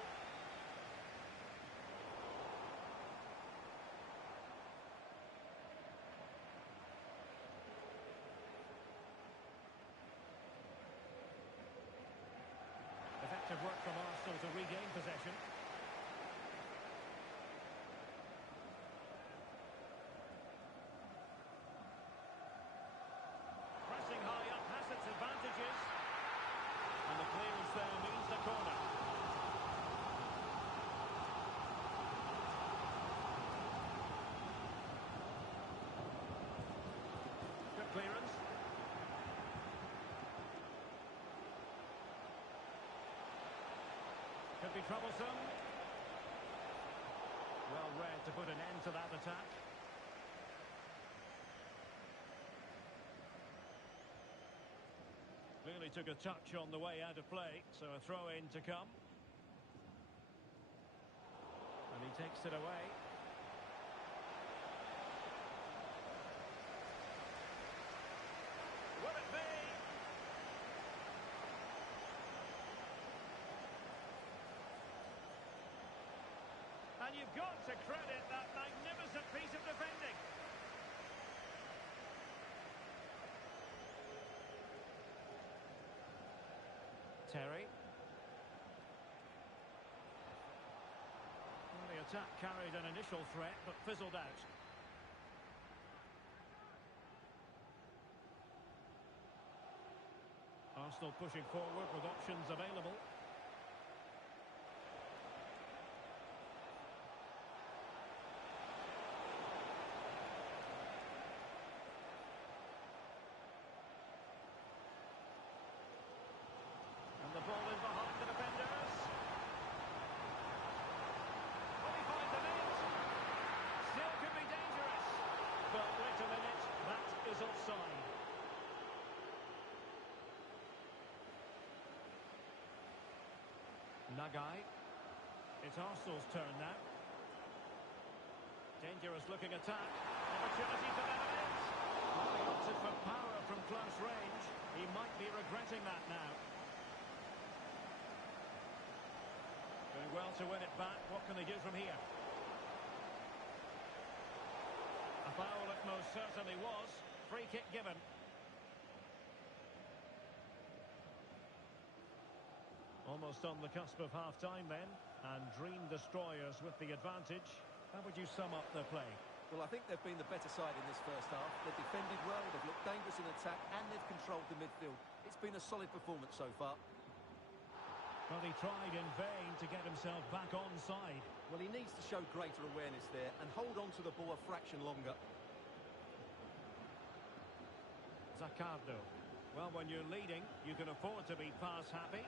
Effective work from Arsenal to regain possession. Pressing high up has its advantages. And the clearance there means the corner. Good clearance. Could be troublesome. Well read to put an end to that attack. Nearly took a touch on the way out of play, so a throw-in to come. And he takes it away. Will it be? And you've got to credit that magnificent piece of defending. Terry. Well, the attack carried an initial threat, but fizzled out. Arsenal pushing forward with options available. And the ball in behind the defenders. Will he find the net? Still could be dangerous. But wait a minute, that is offside. Nagai. It's Arsenal's turn now. Dangerous looking attack. Opportunity to elevate. Well, he opted for power from close range. He might be regretting that now. Doing well to win it back. What can they do from here? A foul it most certainly was. Free kick given. Almost on the cusp of half-time then, and Dream Destroyers with the advantage. How would you sum up their play? Well, I think they've been the better side in this first half. They've defended well, they've looked dangerous in attack, and they've controlled the midfield. It's been a solid performance so far. Well, he tried in vain to get himself back onside. Well, he needs to show greater awareness there and hold on to the ball a fraction longer. Zaccardo. Well, when you're leading, you can afford to be pass happy.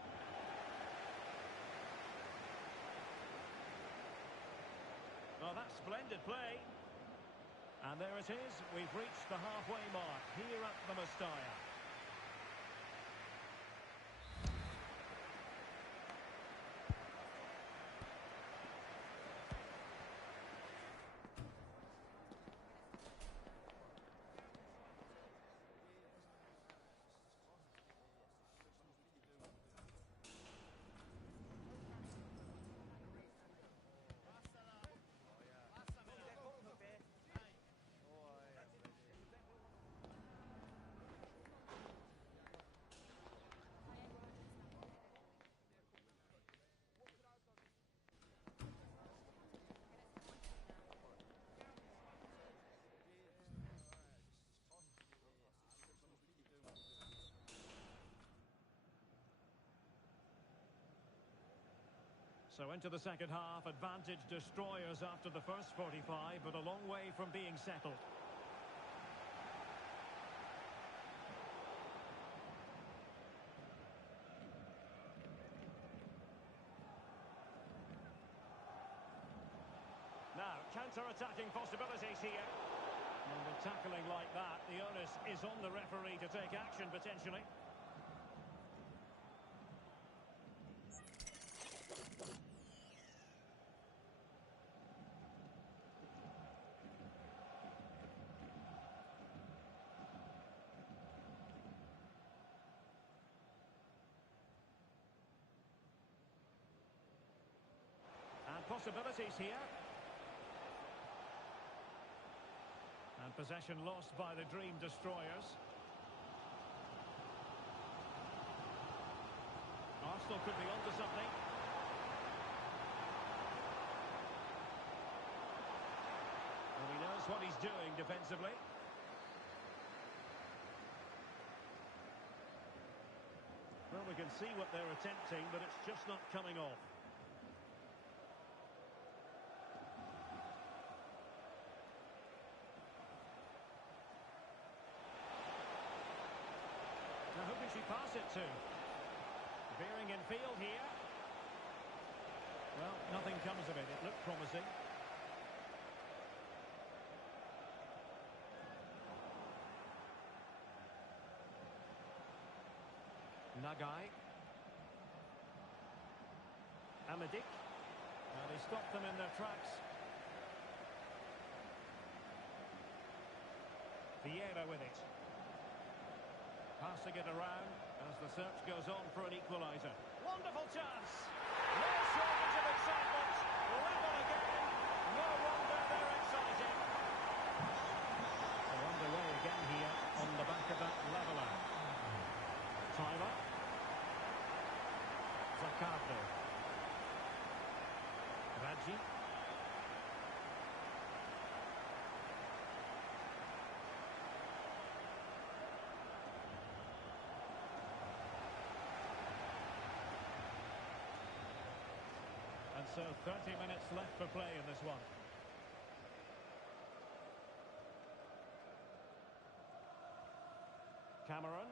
Oh, that's splendid play. And there it is. We've reached the halfway mark here at the Mestalla. So into the second half, advantage Destroyers after the first 45, but a long way from being settled. Now, counter-attacking possibilities here. And with tackling like that, the onus is on the referee to take action potentially. Possibilities here. And possession lost by the Dream Destroyers. Arsenal could be onto something. Well, he knows what he's doing defensively. Well, we can see what they're attempting, but it's just not coming off. Now, who can she pass it to? Veering in field here. Well, nothing comes of it. It looked promising. Nagai. Amadik. And he stopped them in their tracks. Vieira with it. Passing it around as the search goes on for an equaliser. Wonderful chance. No shortage of excitement. Level again. No wonder they're excited. They're underway again here on the back of that leveller. Tyler. Zaccardo. Raggi. And so 30 minutes left for play in this one. Cameron.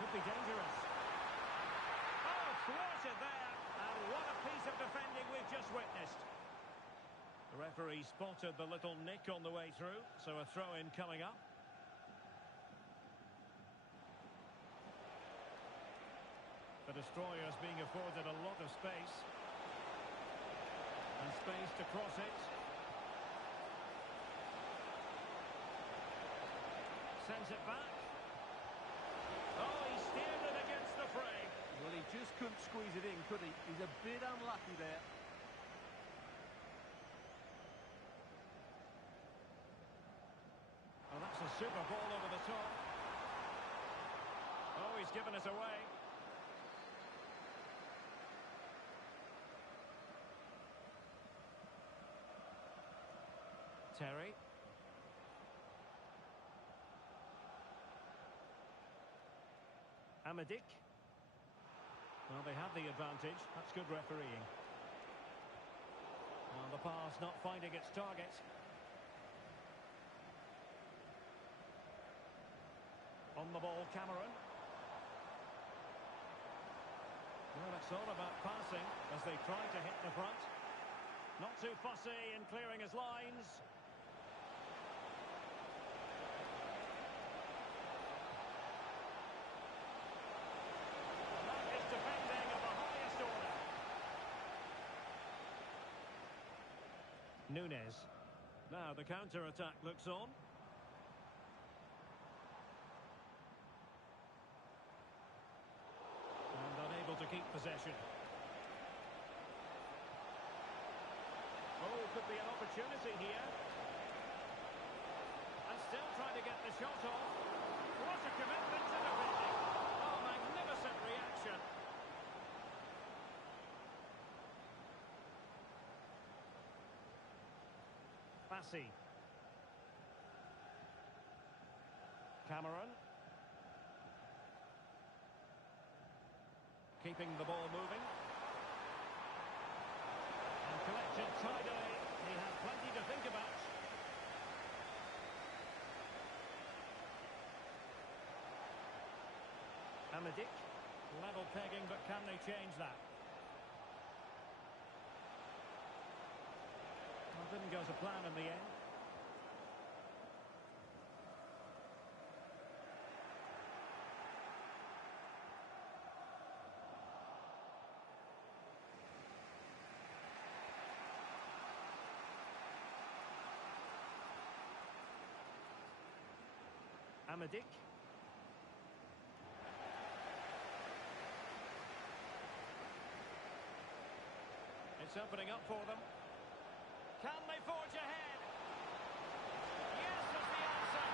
Could be dangerous. Oh, thwarted there. And what a piece of defending we've just witnessed. The referee spotted the little nick on the way through, so a throw-in coming up. The destroyers being afforded a lot of space. And space to cross it. Sends it back. Oh, he steered it against the frame. Well, he just couldn't squeeze it in, could he? He's a bit unlucky there. Oh, that's a super ball over the top. Oh, he's given us away. Terry. Amadik. Well, they had the advantage. That's good refereeing. Well, the pass not finding its target. On the ball, Cameron. Well, it's all about passing as they try to hit the front. Not too fussy in clearing his lines. Defending of the highest order. Nunes. Now the counter-attack looks on. And unable to keep possession. Oh, could be an opportunity here. And still trying to get the shot off. What a commitment to defending. Oh, magnificent reaction. Bassi. Cameron. Keeping the ball moving. And collected tidily. He has plenty to think about. Amadik. Level pegging, but can they change that? Well, didn't go to plan in the end. Amadik. It's opening up for them. Can they forge ahead? Yes is the answer.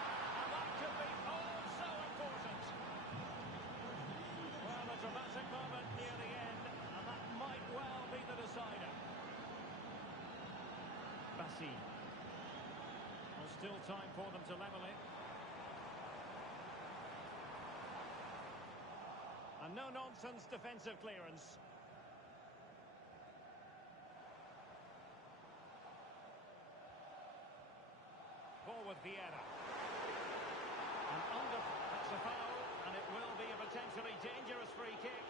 And that could be oh so important. Well, a dramatic moment near the end, and that might well be the decider. Bassi. There's still time for them to level it. And no-nonsense defensive clearance. Forward Vieira. And under, that's a foul, and it will be a potentially dangerous free kick.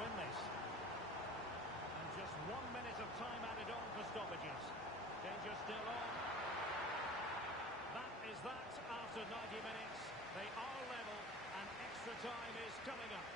win this. And just 1 minute of time added on for stoppages. Danger still on. That is that after 90 minutes. They are level and extra time is coming up.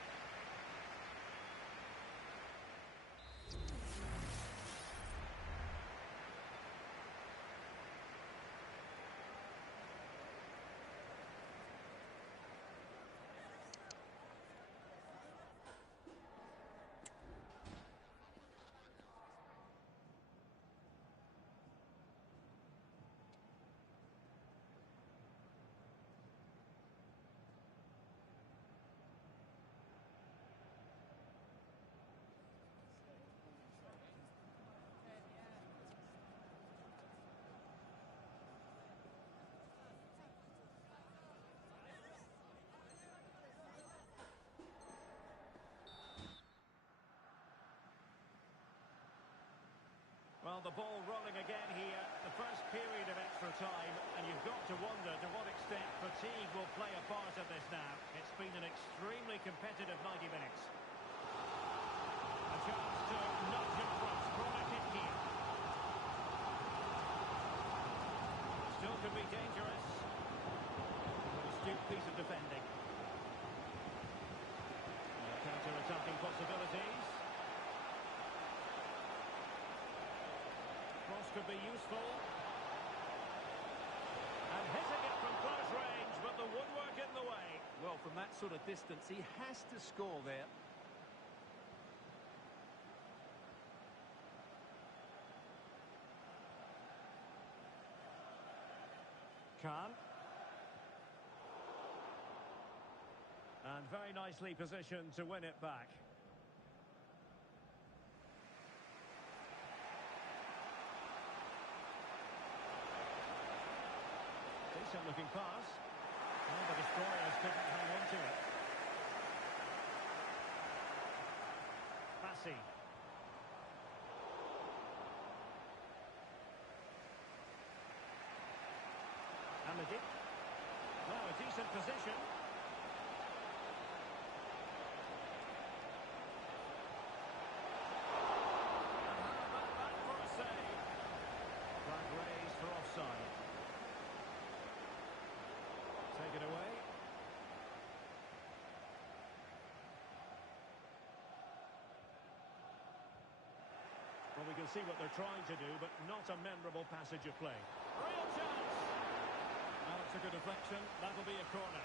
Well, the ball rolling again here, the first period of extra time, and you've got to wonder to what extent fatigue will play a part in this now. It's been an extremely competitive 90 minutes. A chance to nudge in front, corner kick here. Still could be dangerous. An astute piece of defending. Counter-attacking possibilities. Cross could be useful. And hitting it from close range, but the woodwork in the way. Well, from that sort of distance, he has to score there. Khan. And very nicely positioned to win it back. Decent looking pass. And the destroyers couldn't hang on to it. Bassi. Amadi. Now a decent position. And how about that for a save? Flag raised for offside. Take it away. Well, we can see what they're trying to do, but not a memorable passage of play. Real chance! Now it's a good deflection. That'll be a corner.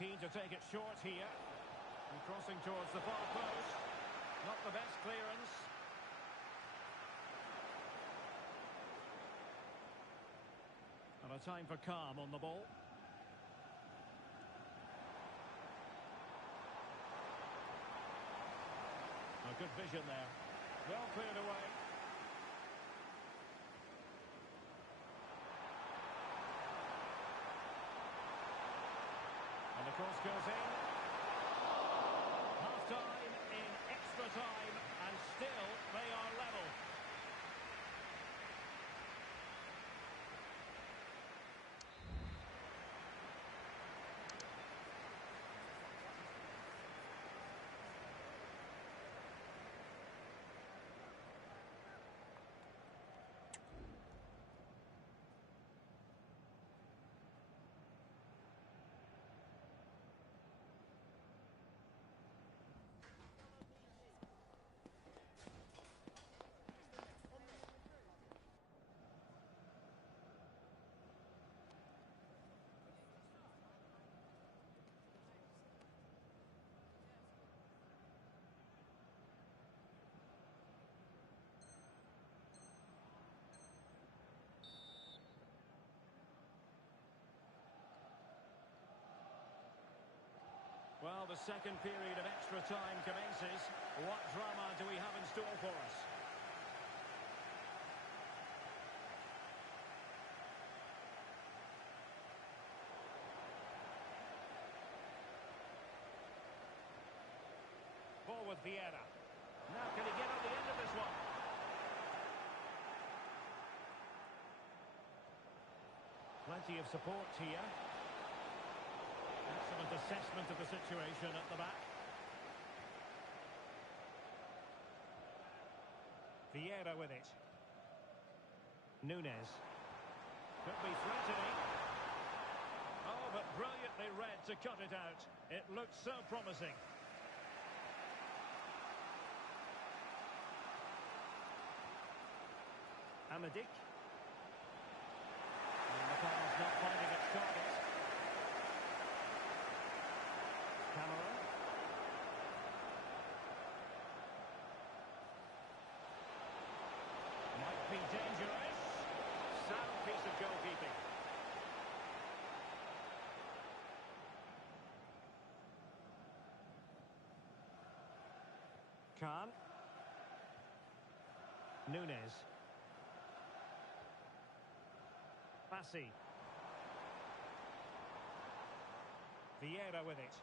Keen to take it short here. And crossing towards the far post. Not the best clearance. And a time for calm on the ball. A good vision there. Well cleared away. And the cross goes in. Half-time in extra time, and still they are level. Well, the second period of extra time commences. What drama do we have in store for us? Ball with Vieira. Now can he get on the end of this one? Plenty of support here. assessment of the situation at the back. Vieira with it. Nunes. Could be threatening. Oh, but brilliantly read to cut it out. It looked so promising. Amadik. And the pass not finding its target. Camera. Might be dangerous. Sound piece of goalkeeping. Khan. Nunes. Bassi. Vieira with it.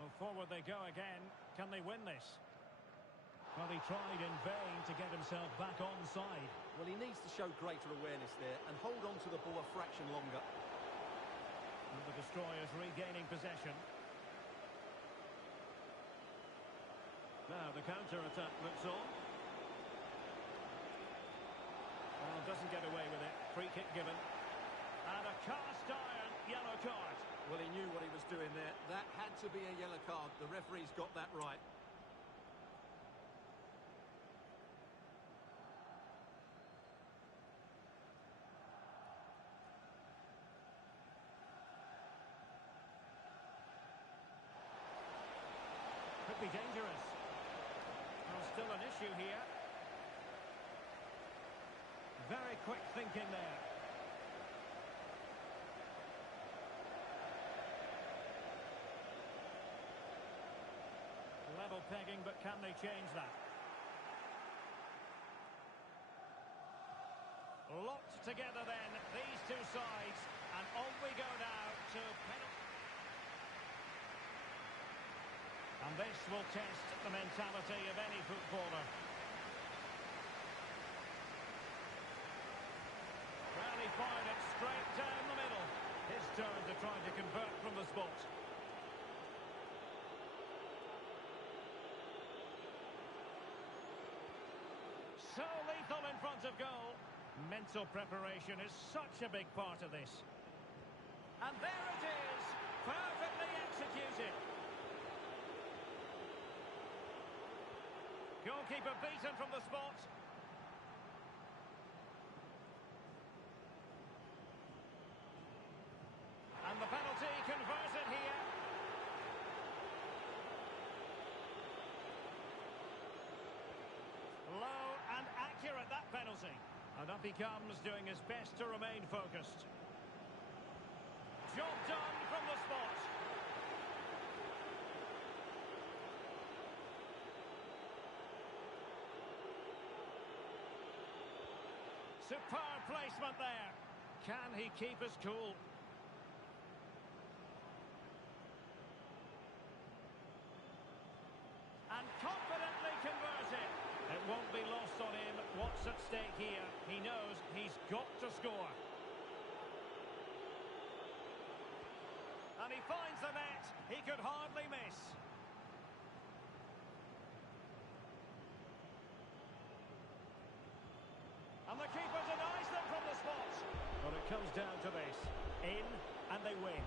Well, forward they go again. Can they win this? Well, he tried in vain to get himself back onside. Well, he needs to show greater awareness there and hold on to the ball a fraction longer. And the destroyers regaining possession. Now the counter-attack looks on. Well, doesn't get away with it. Free kick given. And a cast-iron yellow card. Well, he knew what he was doing there. That had to be a yellow card. The referee's got that right. Could be dangerous. Well, still an issue here. Very quick thinking there. Level pegging, but can they change that? Locked together then, these two sides, and on we go now to penalty. And this will test the mentality of any footballer. Well, he fired it straight down the middle. His turn to try to convert from the spot. So lethal in front of goal. Mental preparation is such a big part of this. And there it is, perfectly executed. Goalkeeper beaten from the spot. And the penalty converted here. Low and accurate, that penalty. And up he comes, doing his best to remain focused. Job done from the spot. Superb placement there. Can he keep his cool? And confidently converted. It won't be lost on him what's at stake here. He knows he's got to score. And he finds the net. He could hardly miss. And the keeper denies them from the spot. Well, it comes down to this. In, and they win.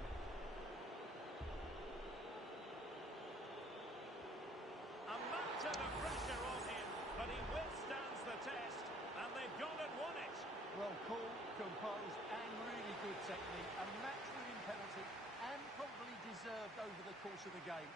A mountain of pressure on him, but he withstands the test, and they've gone and won it. Well, cool, composed, and really good technique. A match-winning penalty, and probably deserved over the course of the game.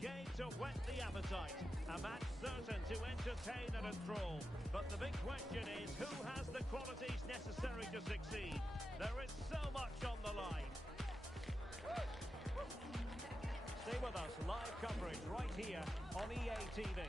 game to whet the appetite. A match certain to entertain and enthrall. But the big question is, who has the qualities necessary to succeed? There is so much on the line. Stay with us, live coverage right here on EA TV.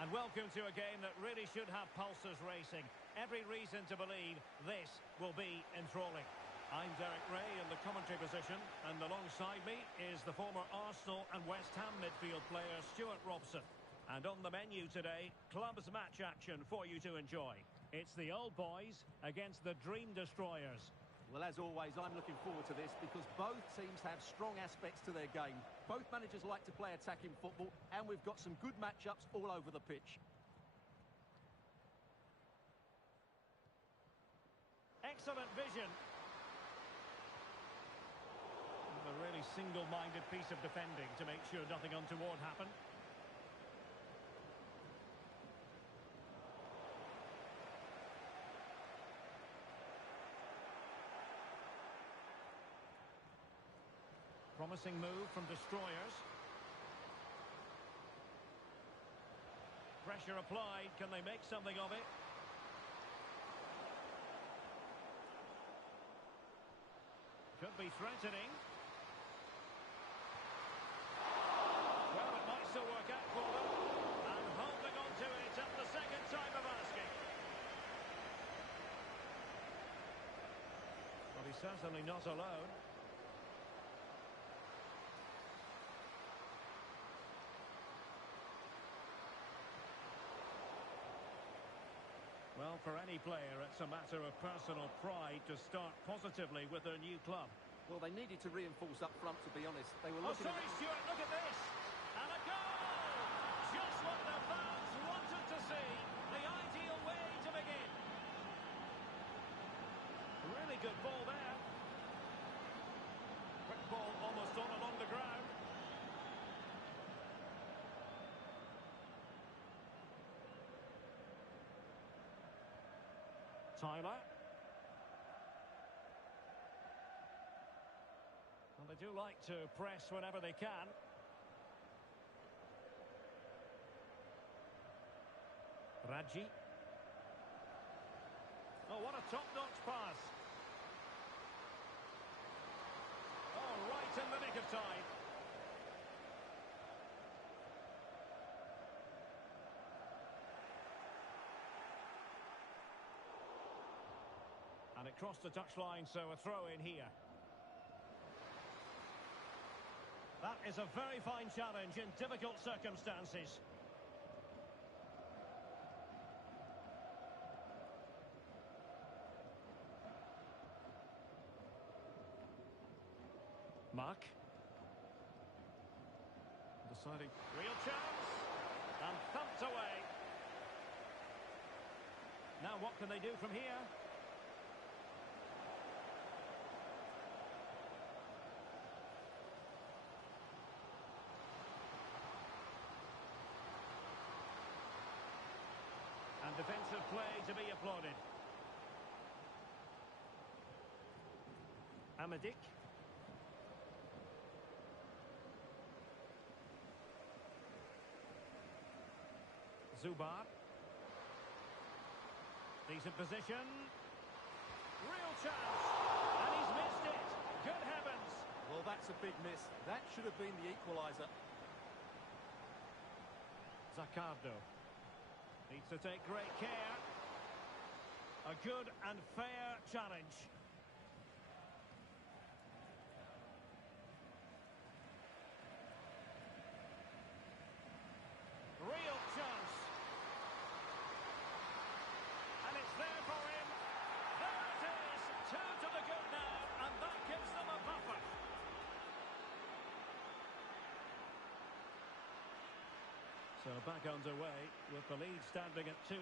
And welcome to a game that really should have pulses racing. Every reason to believe this will be enthralling. I'm Derek Ray in the commentary position, and alongside me is the former Arsenal and West Ham midfield player Stuart Robson. And on the menu today, clubs match action for you to enjoy. It's the old boys against the dream destroyers. Well, as always, I'm looking forward to this because both teams have strong aspects to their game. Both managers like to play attacking football, and we've got some good matchups all over the pitch. Excellent vision. A really single-minded piece of defending to make sure nothing untoward happened. Promising move from destroyers. Pressure applied. Can they make something of it? Could be threatening. Well, it might still work out for them. And holding on to it at the second time of asking. Well, he's certainly not alone. Well, for any player, it's a matter of personal pride to start positively with their new club. Well, they needed to reinforce up front, to be honest. They were looking sorry, Stuart, look at this. And a goal! Just what the fans wanted to see. The ideal way to begin. Really good ball there. Quick ball almost on along the ground. Tyler. Well, they do like to press whenever they can. Raji. Oh, what a top-notch pass. Oh, right in the nick of time. And it crossed the touchline, so a throw in here. That is a very fine challenge in difficult circumstances. Mark. Deciding. Real chance. And thumped away. Now what can they do from here? And defensive play to be applauded. Amadik. Zubar. Decent position. Real chance. And he's missed it. Good heavens. Well, that's a big miss. That should have been the equaliser. Zaccardo. Needs to take great care. A good and fair challenge. Real chance. And it's there for him. There it is. Two to the good now. And that gives them a buffer. So back underway with the lead standing at 2-0.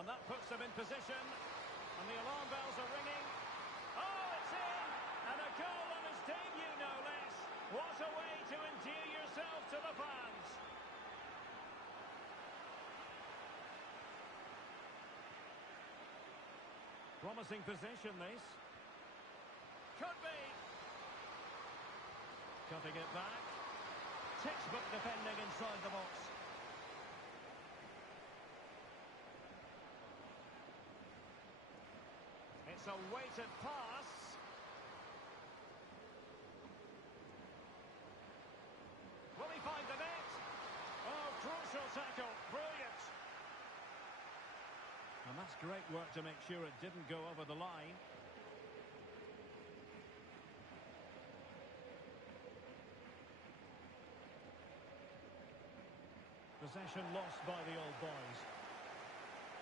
And that puts them in position. And the alarm bells are ringing. Oh, it's in! And a goal on his debut, no less. What a way to endear yourself Promising position, this. Could be. Cutting it back. Textbook defending inside the box. It's a weighted pass. Will he find the net? Oh, crucial tackle. Brilliant. And that's great work to make sure it didn't go over the line. Possession lost by the old boys.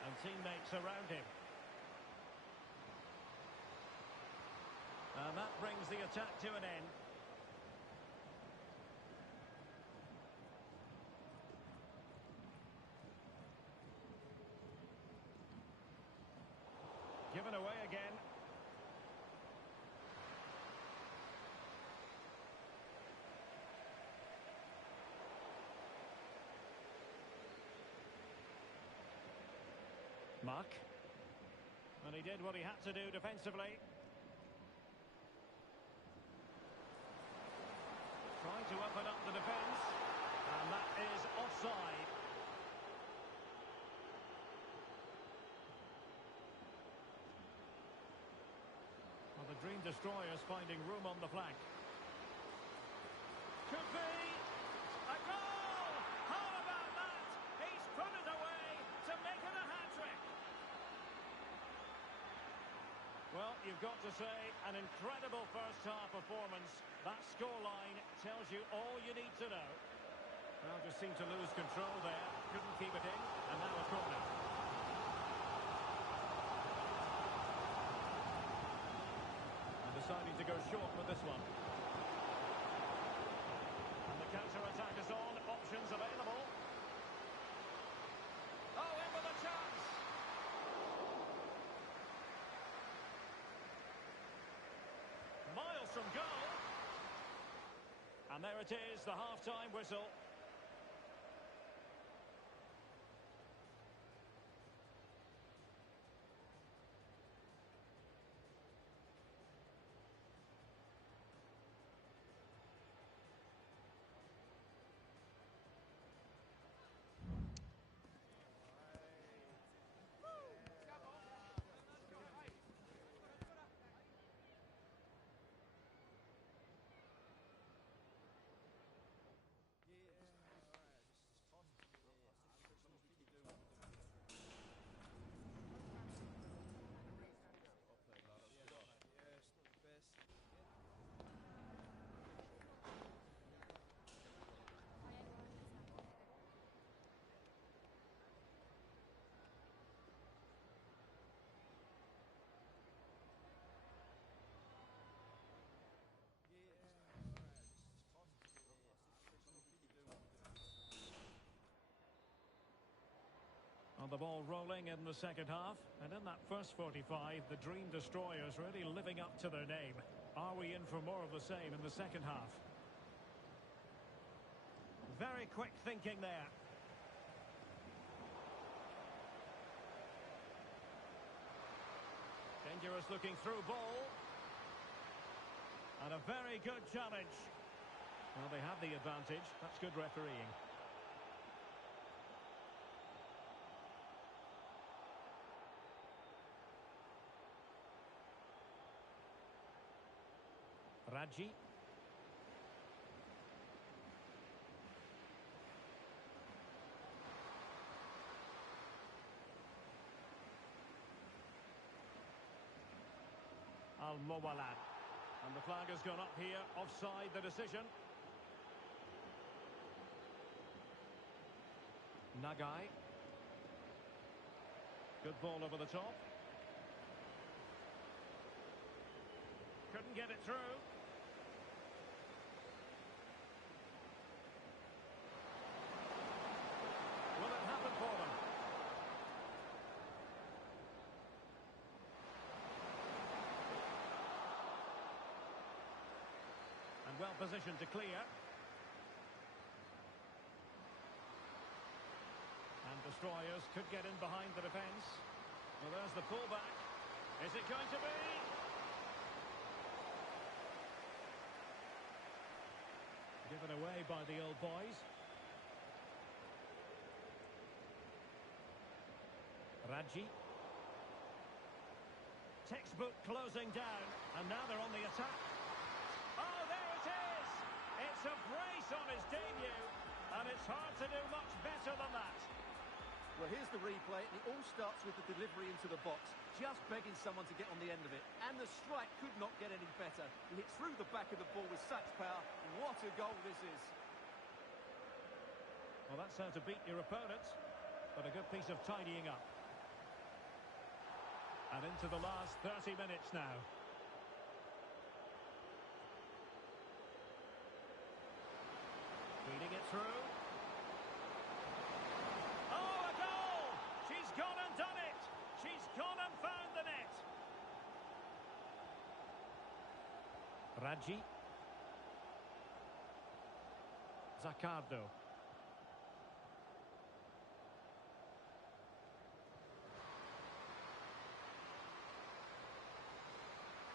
And teammates around him. And that brings the attack to an end. Given away again. Mark. And he did what he had to do defensively. Trying to open up the defence. And that is offside. Well, the Dream Destroyers finding room on the flank. Could be a goal! How about that? He's put it away to make it a hat-trick. Well, you've got to say, an incredible first-half performance. That scoreline tells you all you need to know. Well, just seemed to lose control there. Couldn't keep it in, and now a corner. And deciding to go short with this one. And the counter-attack is on. Options available. Oh, in with a chance. Miles from goal. And there it is, the half-time whistle. On the ball rolling in the second half, and in that first 45, the Dream Destroyers really living up to their name. Are we in for more of the same in the second half? Very quick thinking there. Dangerous looking through ball. And a very good challenge. Well, they have the advantage. That's good refereeing. Raji. Al-Mawalad. And the flag has gone up here, offside the decision. Nagai. Good ball over the top. Couldn't get it through. Will it happen for them? And well positioned to clear. And Destroyers could get in behind the defence. Well, there's the pullback. Is it going to be? Given away by the old boys. Raji. Textbook closing down, and now they're on the attack. Oh, there it is! It's a brace on his debut, and it's hard to do much better than that. Well, here's the replay, and it all starts with the delivery into the box. Just begging someone to get on the end of it. And the strike could not get any better. He hit through the back of the ball with such power. What a goal this is. Well, that's how to beat your opponents, but a good piece of tidying up. And into the last 30 minutes now. Feeding it through. Oh, a goal! She's gone and done it! She's gone and found the net! Raji. Zaccardo.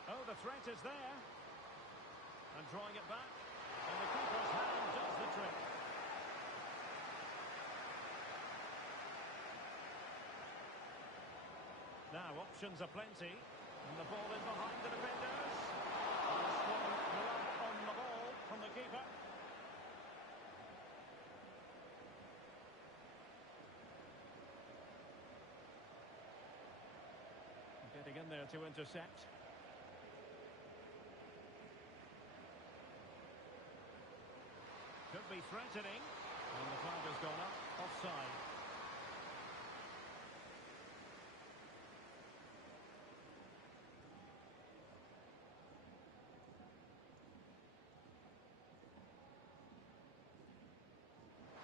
Oh, the threat is there. And drawing it back. And the keeper's hand does the trick. Now, options are plenty. And the ball in behind the defenders. And a strong glove on the ball from the keeper. Getting in there to intercept. Could be threatening. And the flag has gone up. Offside.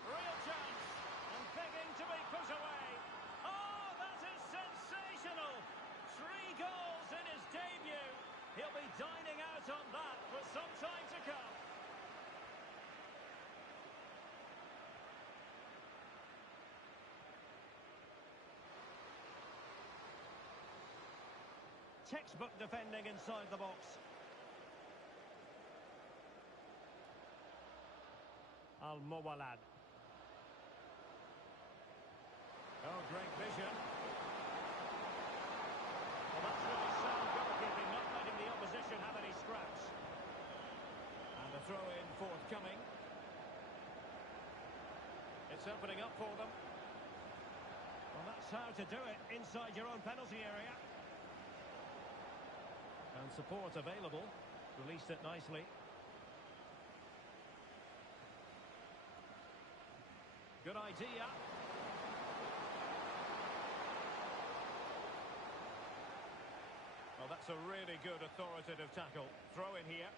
Real chance. And begging to be put away. Oh, that is sensational. 3 goals in his debut. He'll be dining out on that for some time to come. Textbook defending inside the box. Al-Mowalad. Oh, great vision. Well, that's really sound goalkeeping, not letting the opposition have any scraps. And a throw-in forthcoming. It's opening up for them. Well, that's how to do it inside your own penalty area. And support available. Released it nicely. Good idea. Well, that's a really good authoritative tackle. Throw in here.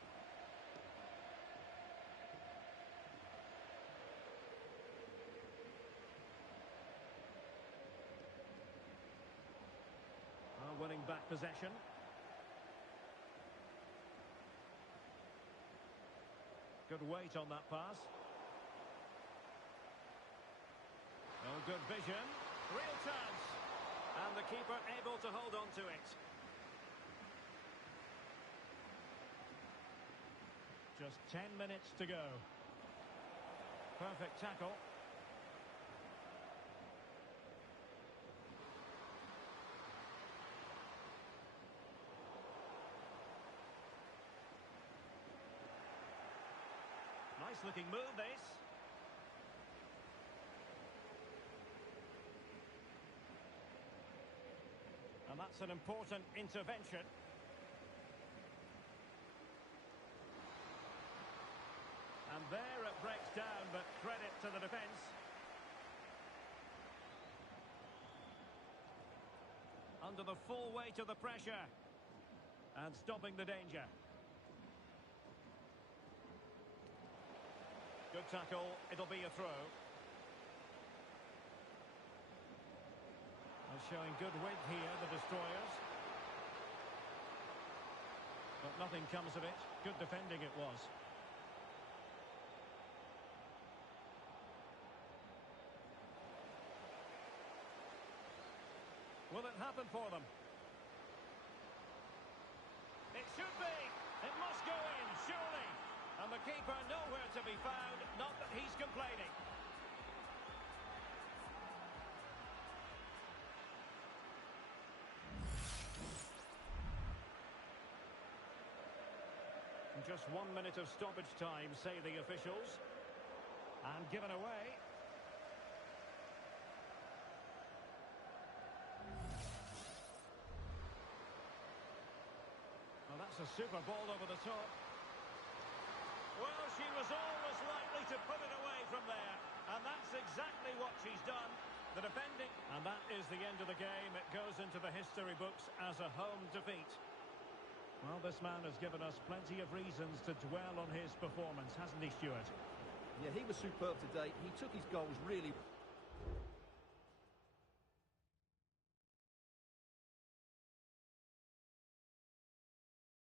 Winning back possession. Good weight on that pass. Oh, good vision. Real chance. And the keeper able to hold on to it. Just 10 minutes to go. Perfect tackle. Nice looking move, this. And that's an important intervention. And there it breaks down, but credit to the defence. Under the full weight of the pressure. And stopping the danger. Good tackle, it'll be a throw. And showing good width here, the destroyers. But nothing comes of it. Good defending it was. Will it happen for them? keeper nowhere to be found, not that he's complaining. Just 1 minute of stoppage time, say the officials. And given away. Well, that's a super ball over the top. Well, she was always likely to put it away from there. And that's exactly what she's done. The defending. And that is the end of the game. It goes into the history books as a home defeat. Well, this man has given us plenty of reasons to dwell on his performance, hasn't he, Stuart? Yeah, he was superb today. He took his goals really